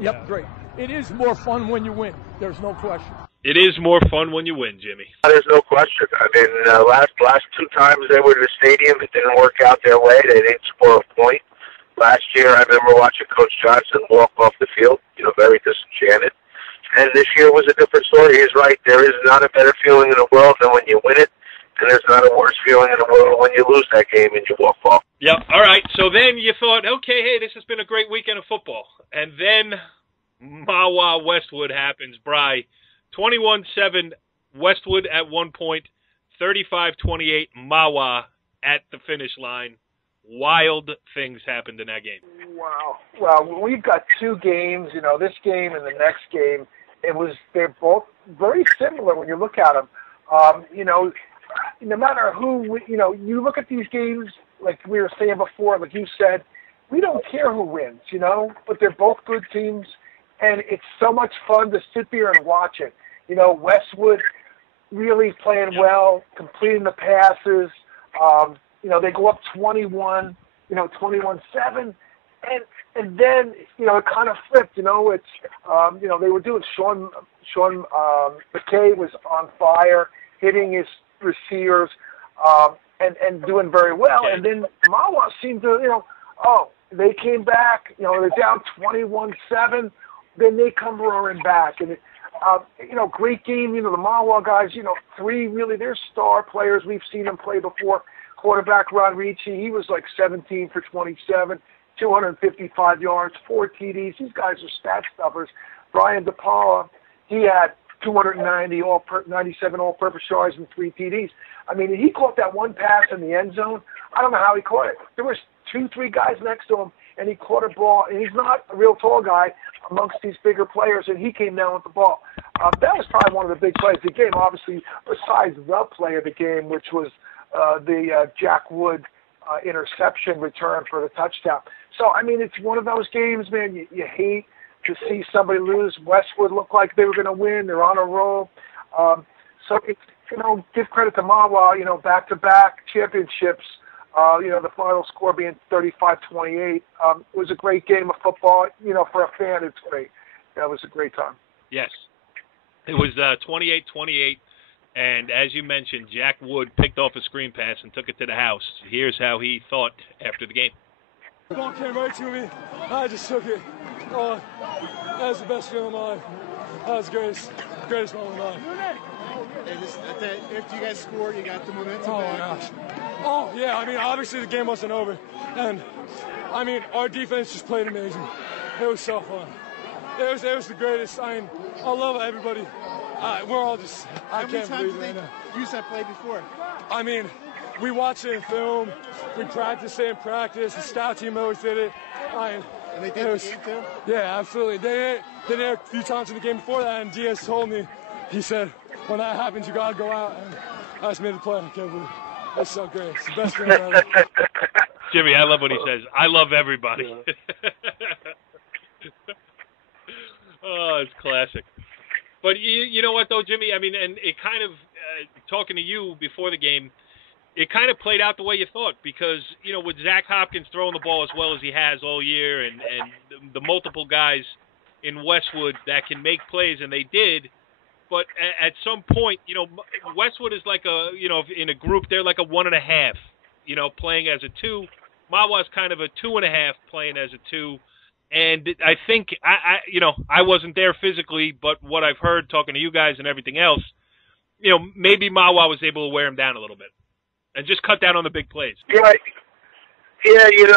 Yep, great. It is more fun when you win. There's no question. It is more fun when you win, Jimmy. There's no question. I mean, last two times they were in the stadium, it didn't work out their way. They didn't score a point. Last year, I remember watching Coach Johnson walk off the field, very disenchanted. And this year was a different story. He's right. There is not a better feeling in the world than when you win it, and there's not a worse feeling in the world when you lose that game and you walk off. Yep. All right. So then you thought, okay, hey, this has been a great weekend of football. And then Mahwah Westwood happens. Bri, 21-7 Westwood at one point, 35-28 Mahwah at the finish line. Wild things happened in that game. Wow. Well, we've got two games, this game and the next game. They're both very similar when you look at them. No matter who, you look at these games, like we were saying before, like you said, we don't care who wins, but they're both good teams, and it's so much fun to sit there and watch it. Westwood really playing well, completing the passes. They go up 21, 21-7, and then, it kind of flipped, it's, they were doing, Sean McKay was on fire, hitting his receivers, and doing very well. And then Mahwah seemed to, they came back, they're down 21-7, then they come roaring back. And, great game, the Mahwah guys, three really, they're star players. We've seen them play before. Quarterback Ron Ricci, he was like 17 for 27, 255 yards, 4 TDs. These guys are stat stuffers. Brian DePaula, he had 97 all-purpose yards and 3 TDs. I mean, he caught that one pass in the end zone. I don't know how he caught it. There was 2-3 guys next to him, and he caught a ball. And he's not a real tall guy amongst these bigger players, and he came down with the ball. That was probably one of the big plays of the game, obviously, besides the play of the game, which was the Jack Wood interception return for the touchdown. So, I mean, it's one of those games, man, you hate to see somebody lose. Westwood looked like they were going to win. They're on a roll. So, it's, give credit to Mahwah, back-to-back championships, the final score being 35-28. It was a great game of football. For a fan, it's great. That was a great time. Yes. It was 28-28. And as you mentioned, Jack Wood picked off a screen pass and took it to the house. Here's how he thought after the game. The ball came right to me. I just took it. That was the best feeling of my life. That was the greatest moment of my life. After you guys scored, you got the momentum back. Oh, my gosh. Oh, yeah. I mean, obviously the game wasn't over. And, I mean, our defense just played amazing. It was so fun. It was the greatest. I mean, I love everybody. We're all just, I can't believe it right now. How many times did they use that play before? I mean, we watched it in film. We practiced it in practice. The scout team always did it. And they did it in the game too? Yeah, absolutely. They did it a few times in the game before that, and Diaz told me, he said, when that happens, you got to go out. And I just made the play. I can't believe it. It's so great. It's the best thing ever. Jimmy, I love what he says. I love everybody. Oh, it's classic. But you know what, though, Jimmy? I mean, and it kind of, talking to you before the game, it kind of played out the way you thought because, with Zach Hopkins throwing the ball as well as he has all year and the multiple guys in Westwood that can make plays, and they did, but at some point, Westwood is like in a group, they're like a 1.5, playing as a 2. Mahwah's kind of a 2.5 playing as a 2. And I think, I wasn't there physically, but what I've heard talking to you guys and everything else, maybe Mahwah was able to wear him down a little bit and just cut down on the big plays. Yeah,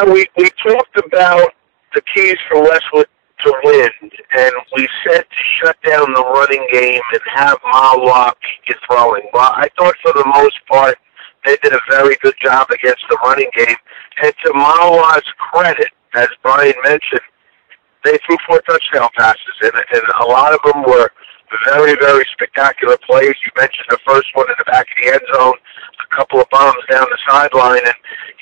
we talked about the keys for Westwood to win, and we said to shut down the running game and have Mahwah keep throwing. Well, I thought for the most part they did a very good job against the running game. And to Mahwah's credit, as Brian mentioned, they threw 4 touchdown passes, and a lot of them were very, very spectacular plays. You mentioned the first one in the back of the end zone, a couple of bombs down the sideline, and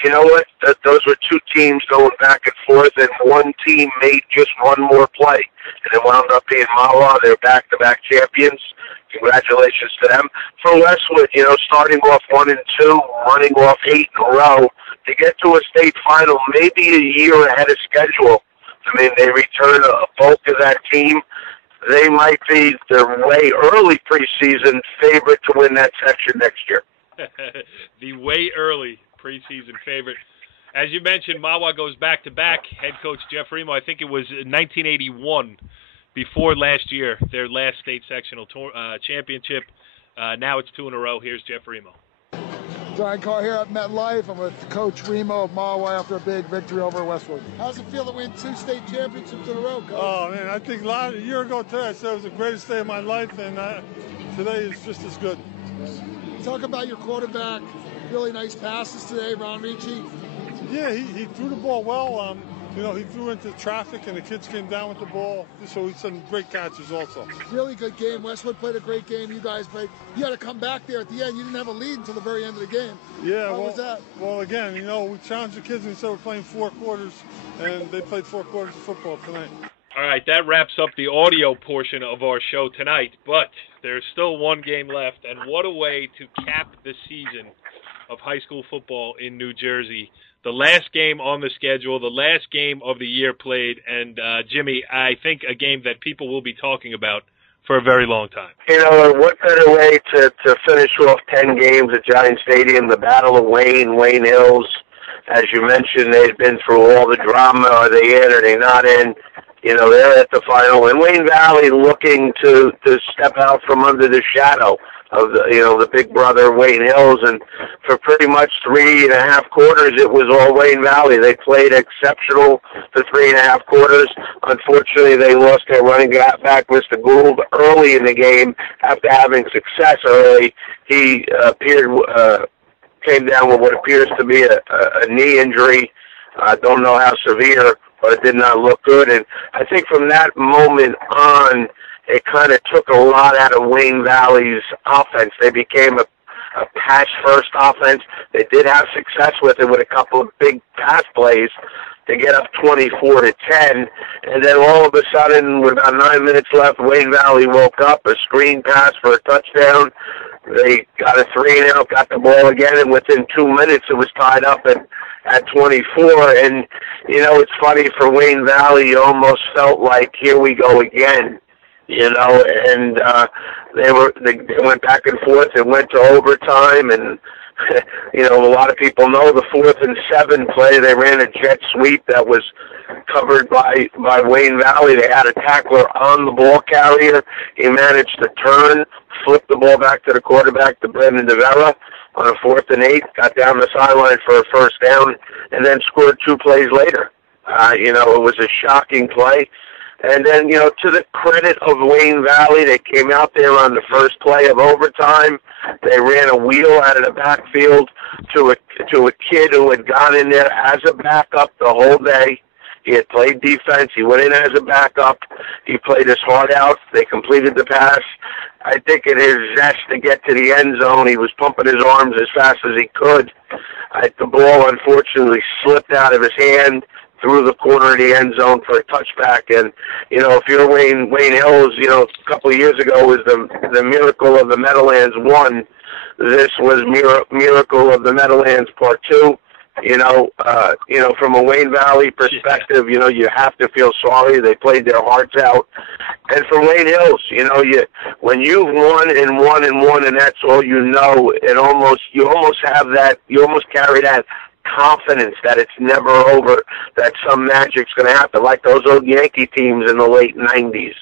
you know what? Those were 2 teams going back and forth, and one team made just one more play, and it wound up being Mahwah. They're back-to-back champions. Congratulations to them. For Westwood, starting off 1-2, running off 8 in a row, to get to a state final maybe a year ahead of schedule. I mean, they return a bulk of that team. They might be the way early preseason favorite to win that section next year. The way early preseason favorite. As you mentioned, Mahwah goes back-to-back. Head coach Jeff Remo, I think it was 1981, before last year, their last state sectional championship. Now it's 2 in a row. Here's Jeff Remo. Brian Carr here at MetLife. I'm with Coach Remo of Mahwah after a big victory over Westwood. How does it feel to win 2 state championships in a row, Coach? Oh, man, I think a year ago today I said it was the greatest day of my life, and today is just as good. Talk about your quarterback. Really nice passes today, Ron Ricci. Yeah, he threw the ball well. He threw into traffic, and the kids came down with the ball. So he some great catches also. Really good game. Westwood played a great game. You guys played. You had to come back there at the end. You didn't have a lead until the very end of the game. Yeah, How was that? Well, again, we challenged the kids and said we're playing 4 quarters, and they played 4 quarters of football tonight. All right, that wraps up the audio portion of our show tonight, but there's still one game left, and what a way to cap the season of high school football in New Jersey. The last game on the schedule, the last game of the year played, and Jimmy, I think a game that people will be talking about for a very long time. What better way to finish off 10 games at Giant Stadium, the Battle of Wayne Hills. As you mentioned, they've been through all the drama. Are they in? Are they not in? They're at the final. And Wayne Valley looking to step out from under the shadow of the big brother Wayne Hills, and for pretty much 3.5 quarters it was all Wayne Valley. They played exceptional for 3.5 quarters. Unfortunately, they lost their running back, Mr. Gould, early in the game after having success early. He came down with what appears to be a knee injury. I don't know how severe, but it did not look good. And I think from that moment on, it kind of took a lot out of Wayne Valley's offense. They became a pass-first offense. They did have success with it with a couple of big pass plays to get up 24-10. And then all of a sudden, with about 9 minutes left, Wayne Valley woke up, a screen pass for a touchdown. They got a 3-and-out, got the ball again, and within 2 minutes it was tied up at 24. And, it's funny, for Wayne Valley, you almost felt like, here we go again. And they went back and forth and went to overtime, and a lot of people know the 4th and 7 play. They ran a jet sweep that was covered by Wayne Valley. They had a tackler on the ball carrier. He managed to turn, flip the ball back to the quarterback, to Brendan DeVera, on a 4th and 8, got down the sideline for a first down, and then scored 2 plays later. It was a shocking play. And then, to the credit of Wayne Valley, they came out there on the first play of overtime. They ran a wheel out of the backfield to a kid who had gone in there as a backup the whole day. He had played defense. He went in as a backup. He played his heart out. They completed the pass. I think in his zest to get to the end zone, he was pumping his arms as fast as he could. The ball, unfortunately, slipped out of his hand through the corner of the end zone for a touchback. And, if you're Wayne Hills, a couple of years ago was the Miracle of the Meadowlands 1. This was Miracle of the Meadowlands Part 2. From a Wayne Valley perspective, you have to feel sorry. They played their hearts out. And for Wayne Hills, when you've won and won and won, and that's all you know, you almost carry that confidence that it's never over, that some magic's going to happen, like those old Yankee teams in the late 90s.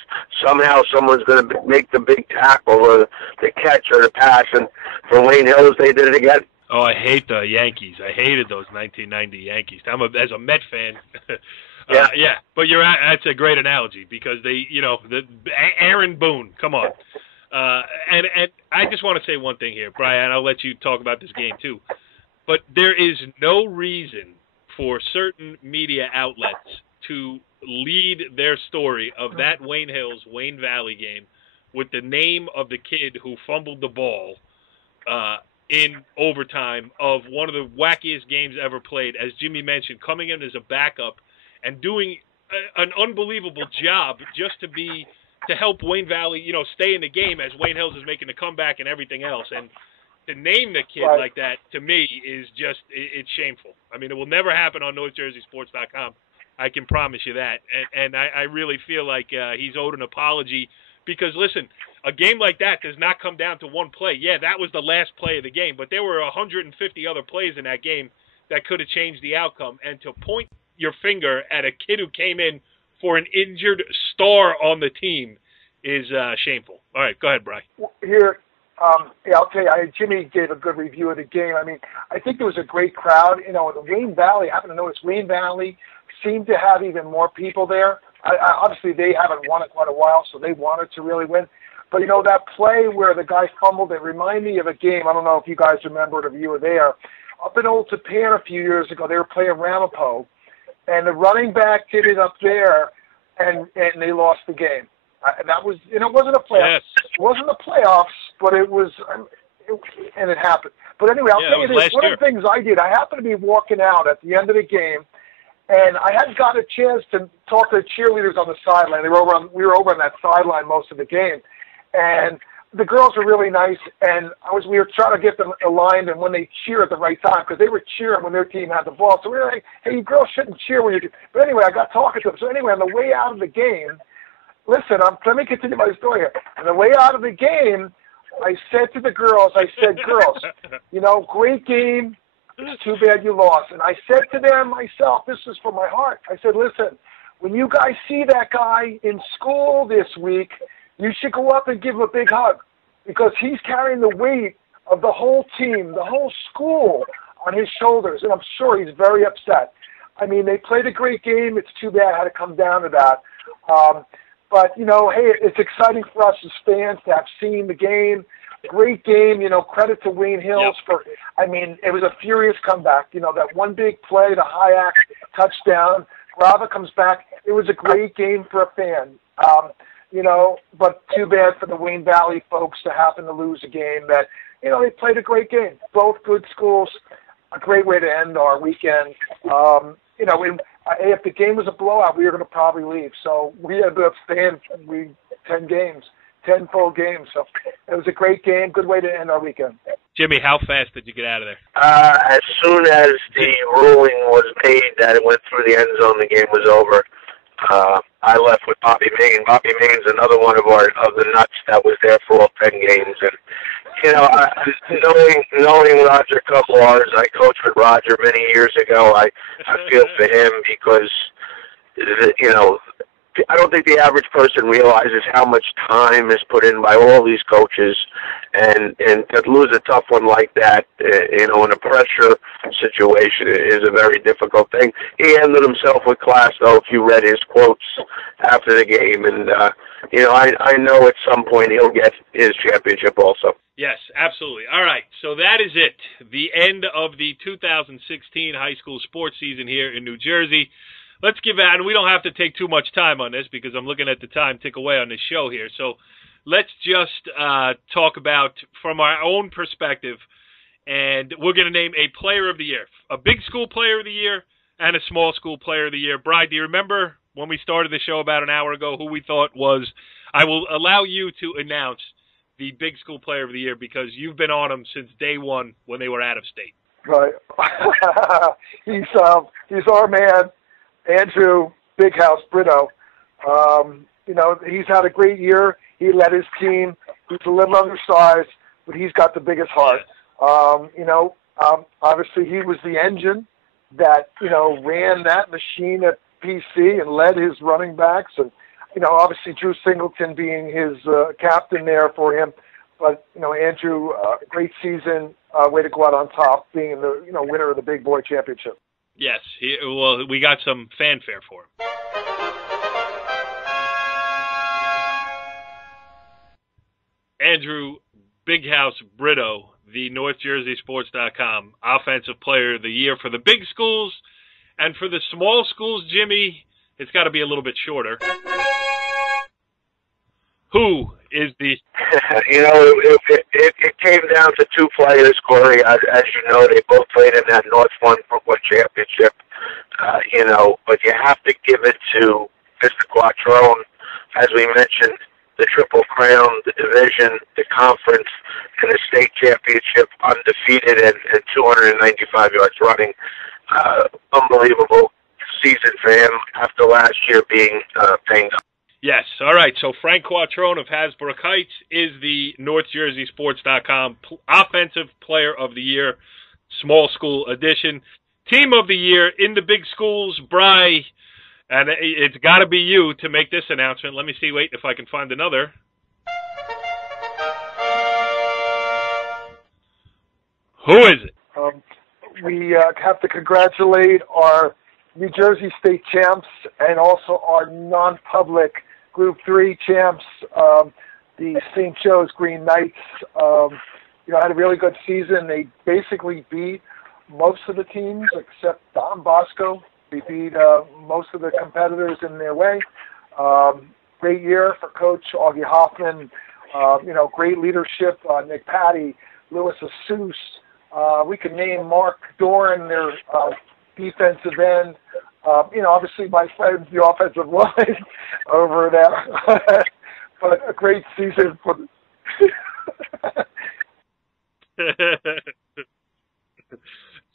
Somehow someone's going to make the big tackle or the catch or the pass, and for Wayne Hills, they did it again. Oh, I hate the Yankees. I hated those 1990 Yankees. As a Met fan. Yeah, but that's a great analogy because they, Aaron Boone, come on. And I just want to say one thing here, Brian. I'll let you talk about this game too. But there is no reason for certain media outlets to lead their story of that Wayne Hills, Wayne Valley game with the name of the kid who fumbled the ball in overtime of one of the wackiest games ever played, as Jimmy mentioned, coming in as a backup and doing an unbelievable job just to help Wayne Valley, stay in the game as Wayne Hills is making the comeback and everything else. And to name the kid like that, to me, is just, it's shameful. I mean, it will never happen on NorthJerseySports.com. I can promise you that. And I really feel like he's owed an apology because, listen, a game like that does not come down to one play. Yeah, that was the last play of the game, but there were 150 other plays in that game that could have changed the outcome. And to point your finger at a kid who came in for an injured star on the team is shameful. All right, go ahead, Brian. Here, I'll tell you, Jimmy gave a good review of the game. I mean, I think there was a great crowd. You know, Wayne Valley, I happen to notice Wayne Valley seemed to have even more people there. Obviously, they haven't won in quite a while, so they wanted to really win. But, you know, that play where the guy fumbled, it reminded me of a game. I don't know if you guys remember it, if you were there. Up in Old Japan a few years ago, they were playing Ramapo, and the running back did it up there, and they lost the game. And that was, and it wasn't a playoff. Yes. It wasn't the playoffs, but it was, and it happened. But anyway, I'll tell you this. One of the things I did, I happened to be walking out at the end of the game, and I hadn't got a chance to talk to the cheerleaders on the sideline. We were over on that sideline most of the game, and the girls were really nice. And we were trying to get them aligned, and when they cheer at the right time, because they were cheering when their team had the ball. So we were like, "Hey, you girls shouldn't cheer when you do." But anyway, I got talking to them. So anyway, on the way out of the game, listen, let me continue my story here. On the way out of the game, I said to the girls, "Girls, you know, great game. It's too bad you lost." And I said to them myself, this is from my heart, I said, "Listen, when you guys see that guy in school this week, you should go up and give him a big hug because he's carrying the weight of the whole team, the whole school on his shoulders, and I'm sure he's very upset." I mean, they played a great game. It's too bad I had to come down to that. But, you know, hey, it's exciting for us as fans to have seen the game. Great game, you know, credit to Wayne Hills for, I mean, it was a furious comeback. You know, that one big play, the Hayek touchdown, Grava comes back. It was a great game for a fan. You know, but too bad for the Wayne Valley folks to happen to lose a game that, you know, they played a great game. Both good schools, a great way to end our weekend. You know, if the game was a blowout, we were going to probably leave. So we ended up staying 10 full games. So it was a great game, good way to end our weekend. Jimmy, how fast did you get out of there? As soon as the ruling was made that it went through the end zone, the game was over. I left with Bobby Main. Bobby Main's another one of the nuts that was there for all 10 games. And, you know, knowing Roger Couplars, I coached with Roger many years ago. I feel for him because, you know, I don't think the average person realizes how much time is put in by all these coaches, and to lose a tough one like that, you know, in a pressure situation is a very difficult thing. He handled himself with class, though, if you read his quotes after the game, and, you know, I know at some point he'll get his championship also. Yes, absolutely. All right, so that is it. The end of the 2016 high school sports season here in New Jersey. Let's give out, and we don't have to take too much time on this because I'm looking at the time tick away on this show here. So let's just talk about from our own perspective, and we're going to name a player of the year, a big school player of the year and a small school player of the year. Brian, do you remember when we started the show about an hour ago who we thought was, I will allow you to announce the big school player of the year because you've been on them since day one when they were out of state. Right. He's our man. Andrew Big House Brito. You know, he's had a great year. He led his team. He's a little undersized, but he's got the biggest heart. You know, obviously he was the engine that, you know, ran that machine at PC and led his running backs. And, you know, obviously Drew Singleton being his captain there for him. But, you know, Andrew, great season, way to go out on top, being the, you know, winner of the Big Boy Championship. Yes, well, we got some fanfare for him. Andrew Big House Brito, the NorthJerseySports.com Offensive Player of the Year for the big schools, and for the small schools, Jimmy, it's got to be a little bit shorter. Who is the... You know, it came down to two players, Corey. As you know, they both played in that North One Football Championship. You know, but you have to give it to Mr. Quattrone. As we mentioned, the Triple Crown, the division, the conference, and the state championship undefeated and 295 yards running. Unbelievable season for him after last year being banged up. Yes. All right. So Frank Quattrone of Hasbrook Heights is the NorthJerseySports.com Offensive Player of the Year, small school edition. Team of the Year in the big schools, Bri, and it's got to be you to make this announcement. Let me see. Wait, if I can find another. Who is it? We have to congratulate our New Jersey State champs and also our non-public Group 3 champs, the St. Joe's Green Knights. Had a really good season. They basically beat most of the teams except Don Bosco. They beat most of the competitors in their way. Great year for Coach Augie Hoffman. Great leadership. Nick Patty, Louis Asus. We could name Mark Doran, their defensive end. Obviously my friends, the offensive line over there. But a great season for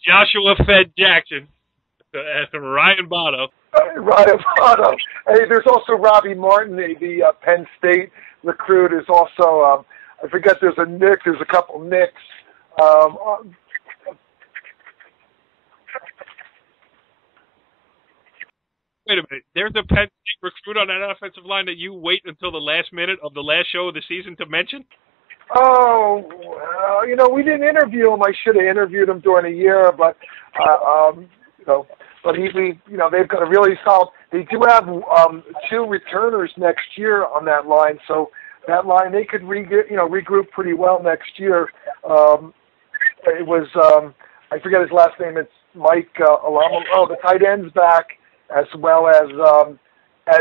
Joshua Fed Jackson and Ryan Botto. Ryan Botto. Hey, there's also Robbie Martin, the Penn State recruit, is also, I forget, there's a Nick, there's a couple Nicks. Wait a minute. There's a Penn State recruit on that offensive line that you wait until the last minute of the last show of the season to mention? Oh, we didn't interview him. I should have interviewed him during the year, but they've got a really solid. They do have 2 returners next year on that line, so that line they could regroup pretty well next year. It was I forget his last name. It's Mike Alamo. Oh, the tight end's back, as well as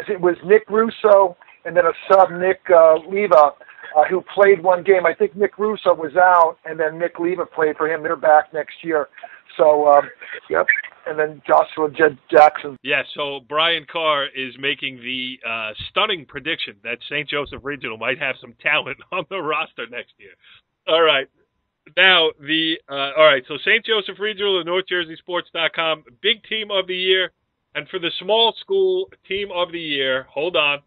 it was Nick Russo and then a sub Nick Leva. Who played one game. I think Nick Russo was out, and then Nick Leva played for him. They're back next year. So, yep. And then Joshua Jackson. Yes, so Brian Carr is making the stunning prediction that St. Joseph Regional might have some talent on the roster next year. All right. Now, so St. Joseph Regional and NorthJerseySports.com, big team of the year. And for the small school team of the year, hold on.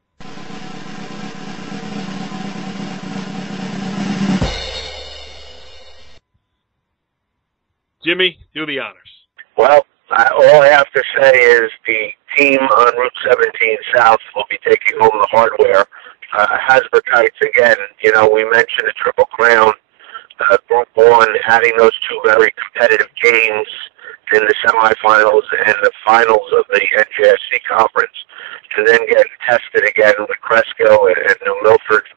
Jimmy, do the honors. Well, all I have to say is the team on Route 17 South will be taking home the hardware. Hasbrook Heights, again, we mentioned the Triple Crown. Group 1, having those 2 very competitive games in the semifinals and the finals of the NJSC conference, and then getting tested again with Cresco and New Milford.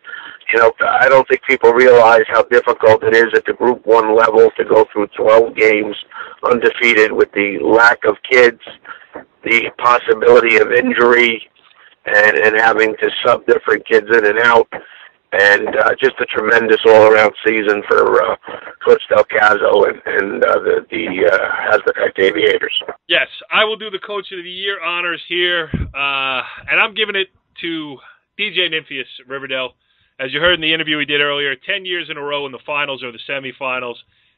I don't think people realize how difficult it is at the Group 1 level to go through 12 games undefeated with the lack of kids, the possibility of injury, and having to sub different kids in and out, and just a tremendous all-around season for Coach Del Caso and the Hasbrook Heights Aviators. Yes, I will do the Coach of the Year honors here, and I'm giving it to DJ Nymphius Riverdale. As you heard in the interview we did earlier, 10 years in a row in the finals or the semifinals.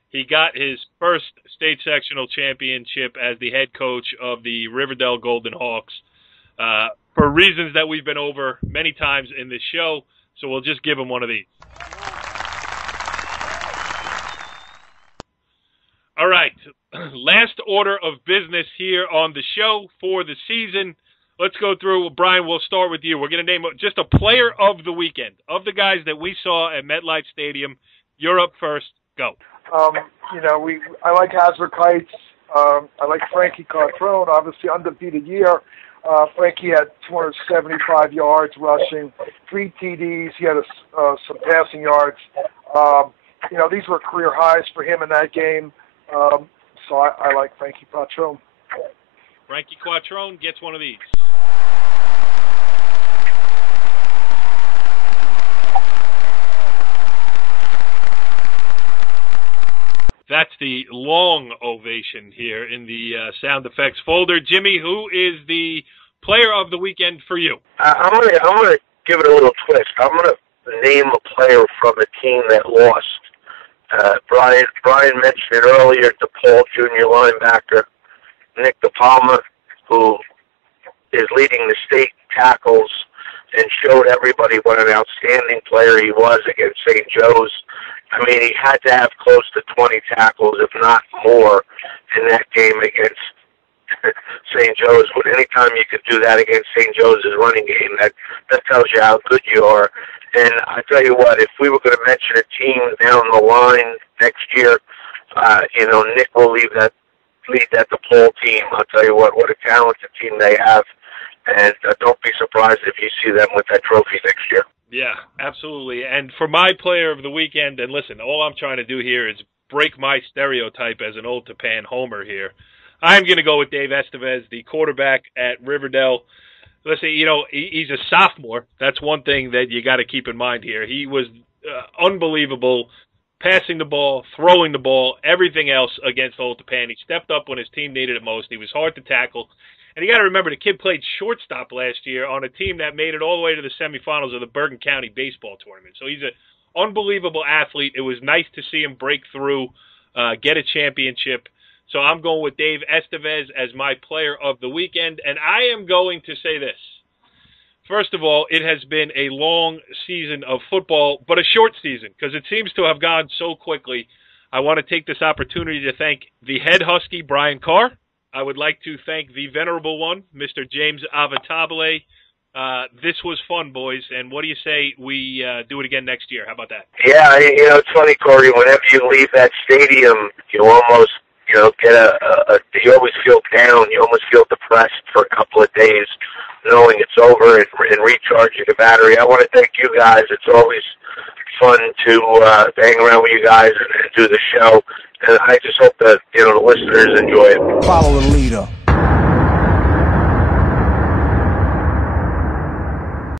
He got his first state sectional championship as the head coach of the Riverdale Golden Hawks for reasons that we've been over many times in this show, so we'll just give him one of these. All right, last order of business here on the show for the season. Let's go through. Brian, we'll start with you. We're going to name just a player of the weekend, of the guys that we saw at MetLife Stadium. You're up first. Go. I like Hasbrook Heights. I like Frankie Quattrone, obviously undefeated year. Frankie had 275 yards rushing, 3 TDs. He had some passing yards. These were career highs for him in that game. So I like Frankie Quattrone. Frankie Quattrone gets one of these. That's the long ovation here in the sound effects folder. Jimmy, who is the player of the weekend for you? I'm gonna give it a little twist. I'm going to name a player from a team that lost. Brian mentioned it earlier, DePaul Jr. linebacker, Nick DePalma, who is leading the state tackles and showed everybody what an outstanding player he was against St. Joe's. I mean, he had to have close to 20 tackles, if not more, in that game against St. Joe's. Anytime you could do that against St. Joe's' running game, that tells you how good you are. And I tell you what, if we were going to mention a team down the line next year, Nick will lead that DePaul team. I'll tell you what a talented team they have. And don't be surprised if you see them with that trophy next year. Yeah, absolutely. And for my player of the weekend, and listen, all I'm trying to do here is break my stereotype as an old Tapan homer here. I'm going to go with Dave Estevez, the quarterback at Riverdale. Listen, he's a sophomore. That's one thing that you got to keep in mind here. He was unbelievable, passing the ball, throwing the ball, everything else against Old Tapan. He stepped up when his team needed it most. He was hard to tackle. And you got to remember, the kid played shortstop last year on a team that made it all the way to the semifinals of the Bergen County baseball tournament. So he's an unbelievable athlete. It was nice to see him break through, get a championship. So I'm going with Dave Estevez as my player of the weekend. And I am going to say this. First of all, it has been a long season of football, but a short season because it seems to have gone so quickly. I want to take this opportunity to thank the Head Husky Brian Carr. I would like to thank the venerable one, Mr. James Avitabile. This was fun, boys. And what do you say we do it again next year? How about that? Yeah, it's funny, Corey. Whenever you leave that stadium, you almost, get you always feel down. You almost feel depressed for a couple of days, knowing it's over and recharging the battery. I want to thank you guys. It's always fun to hang around with you guys and do the show. And I just hope that, the listeners enjoy it. Follow the leader.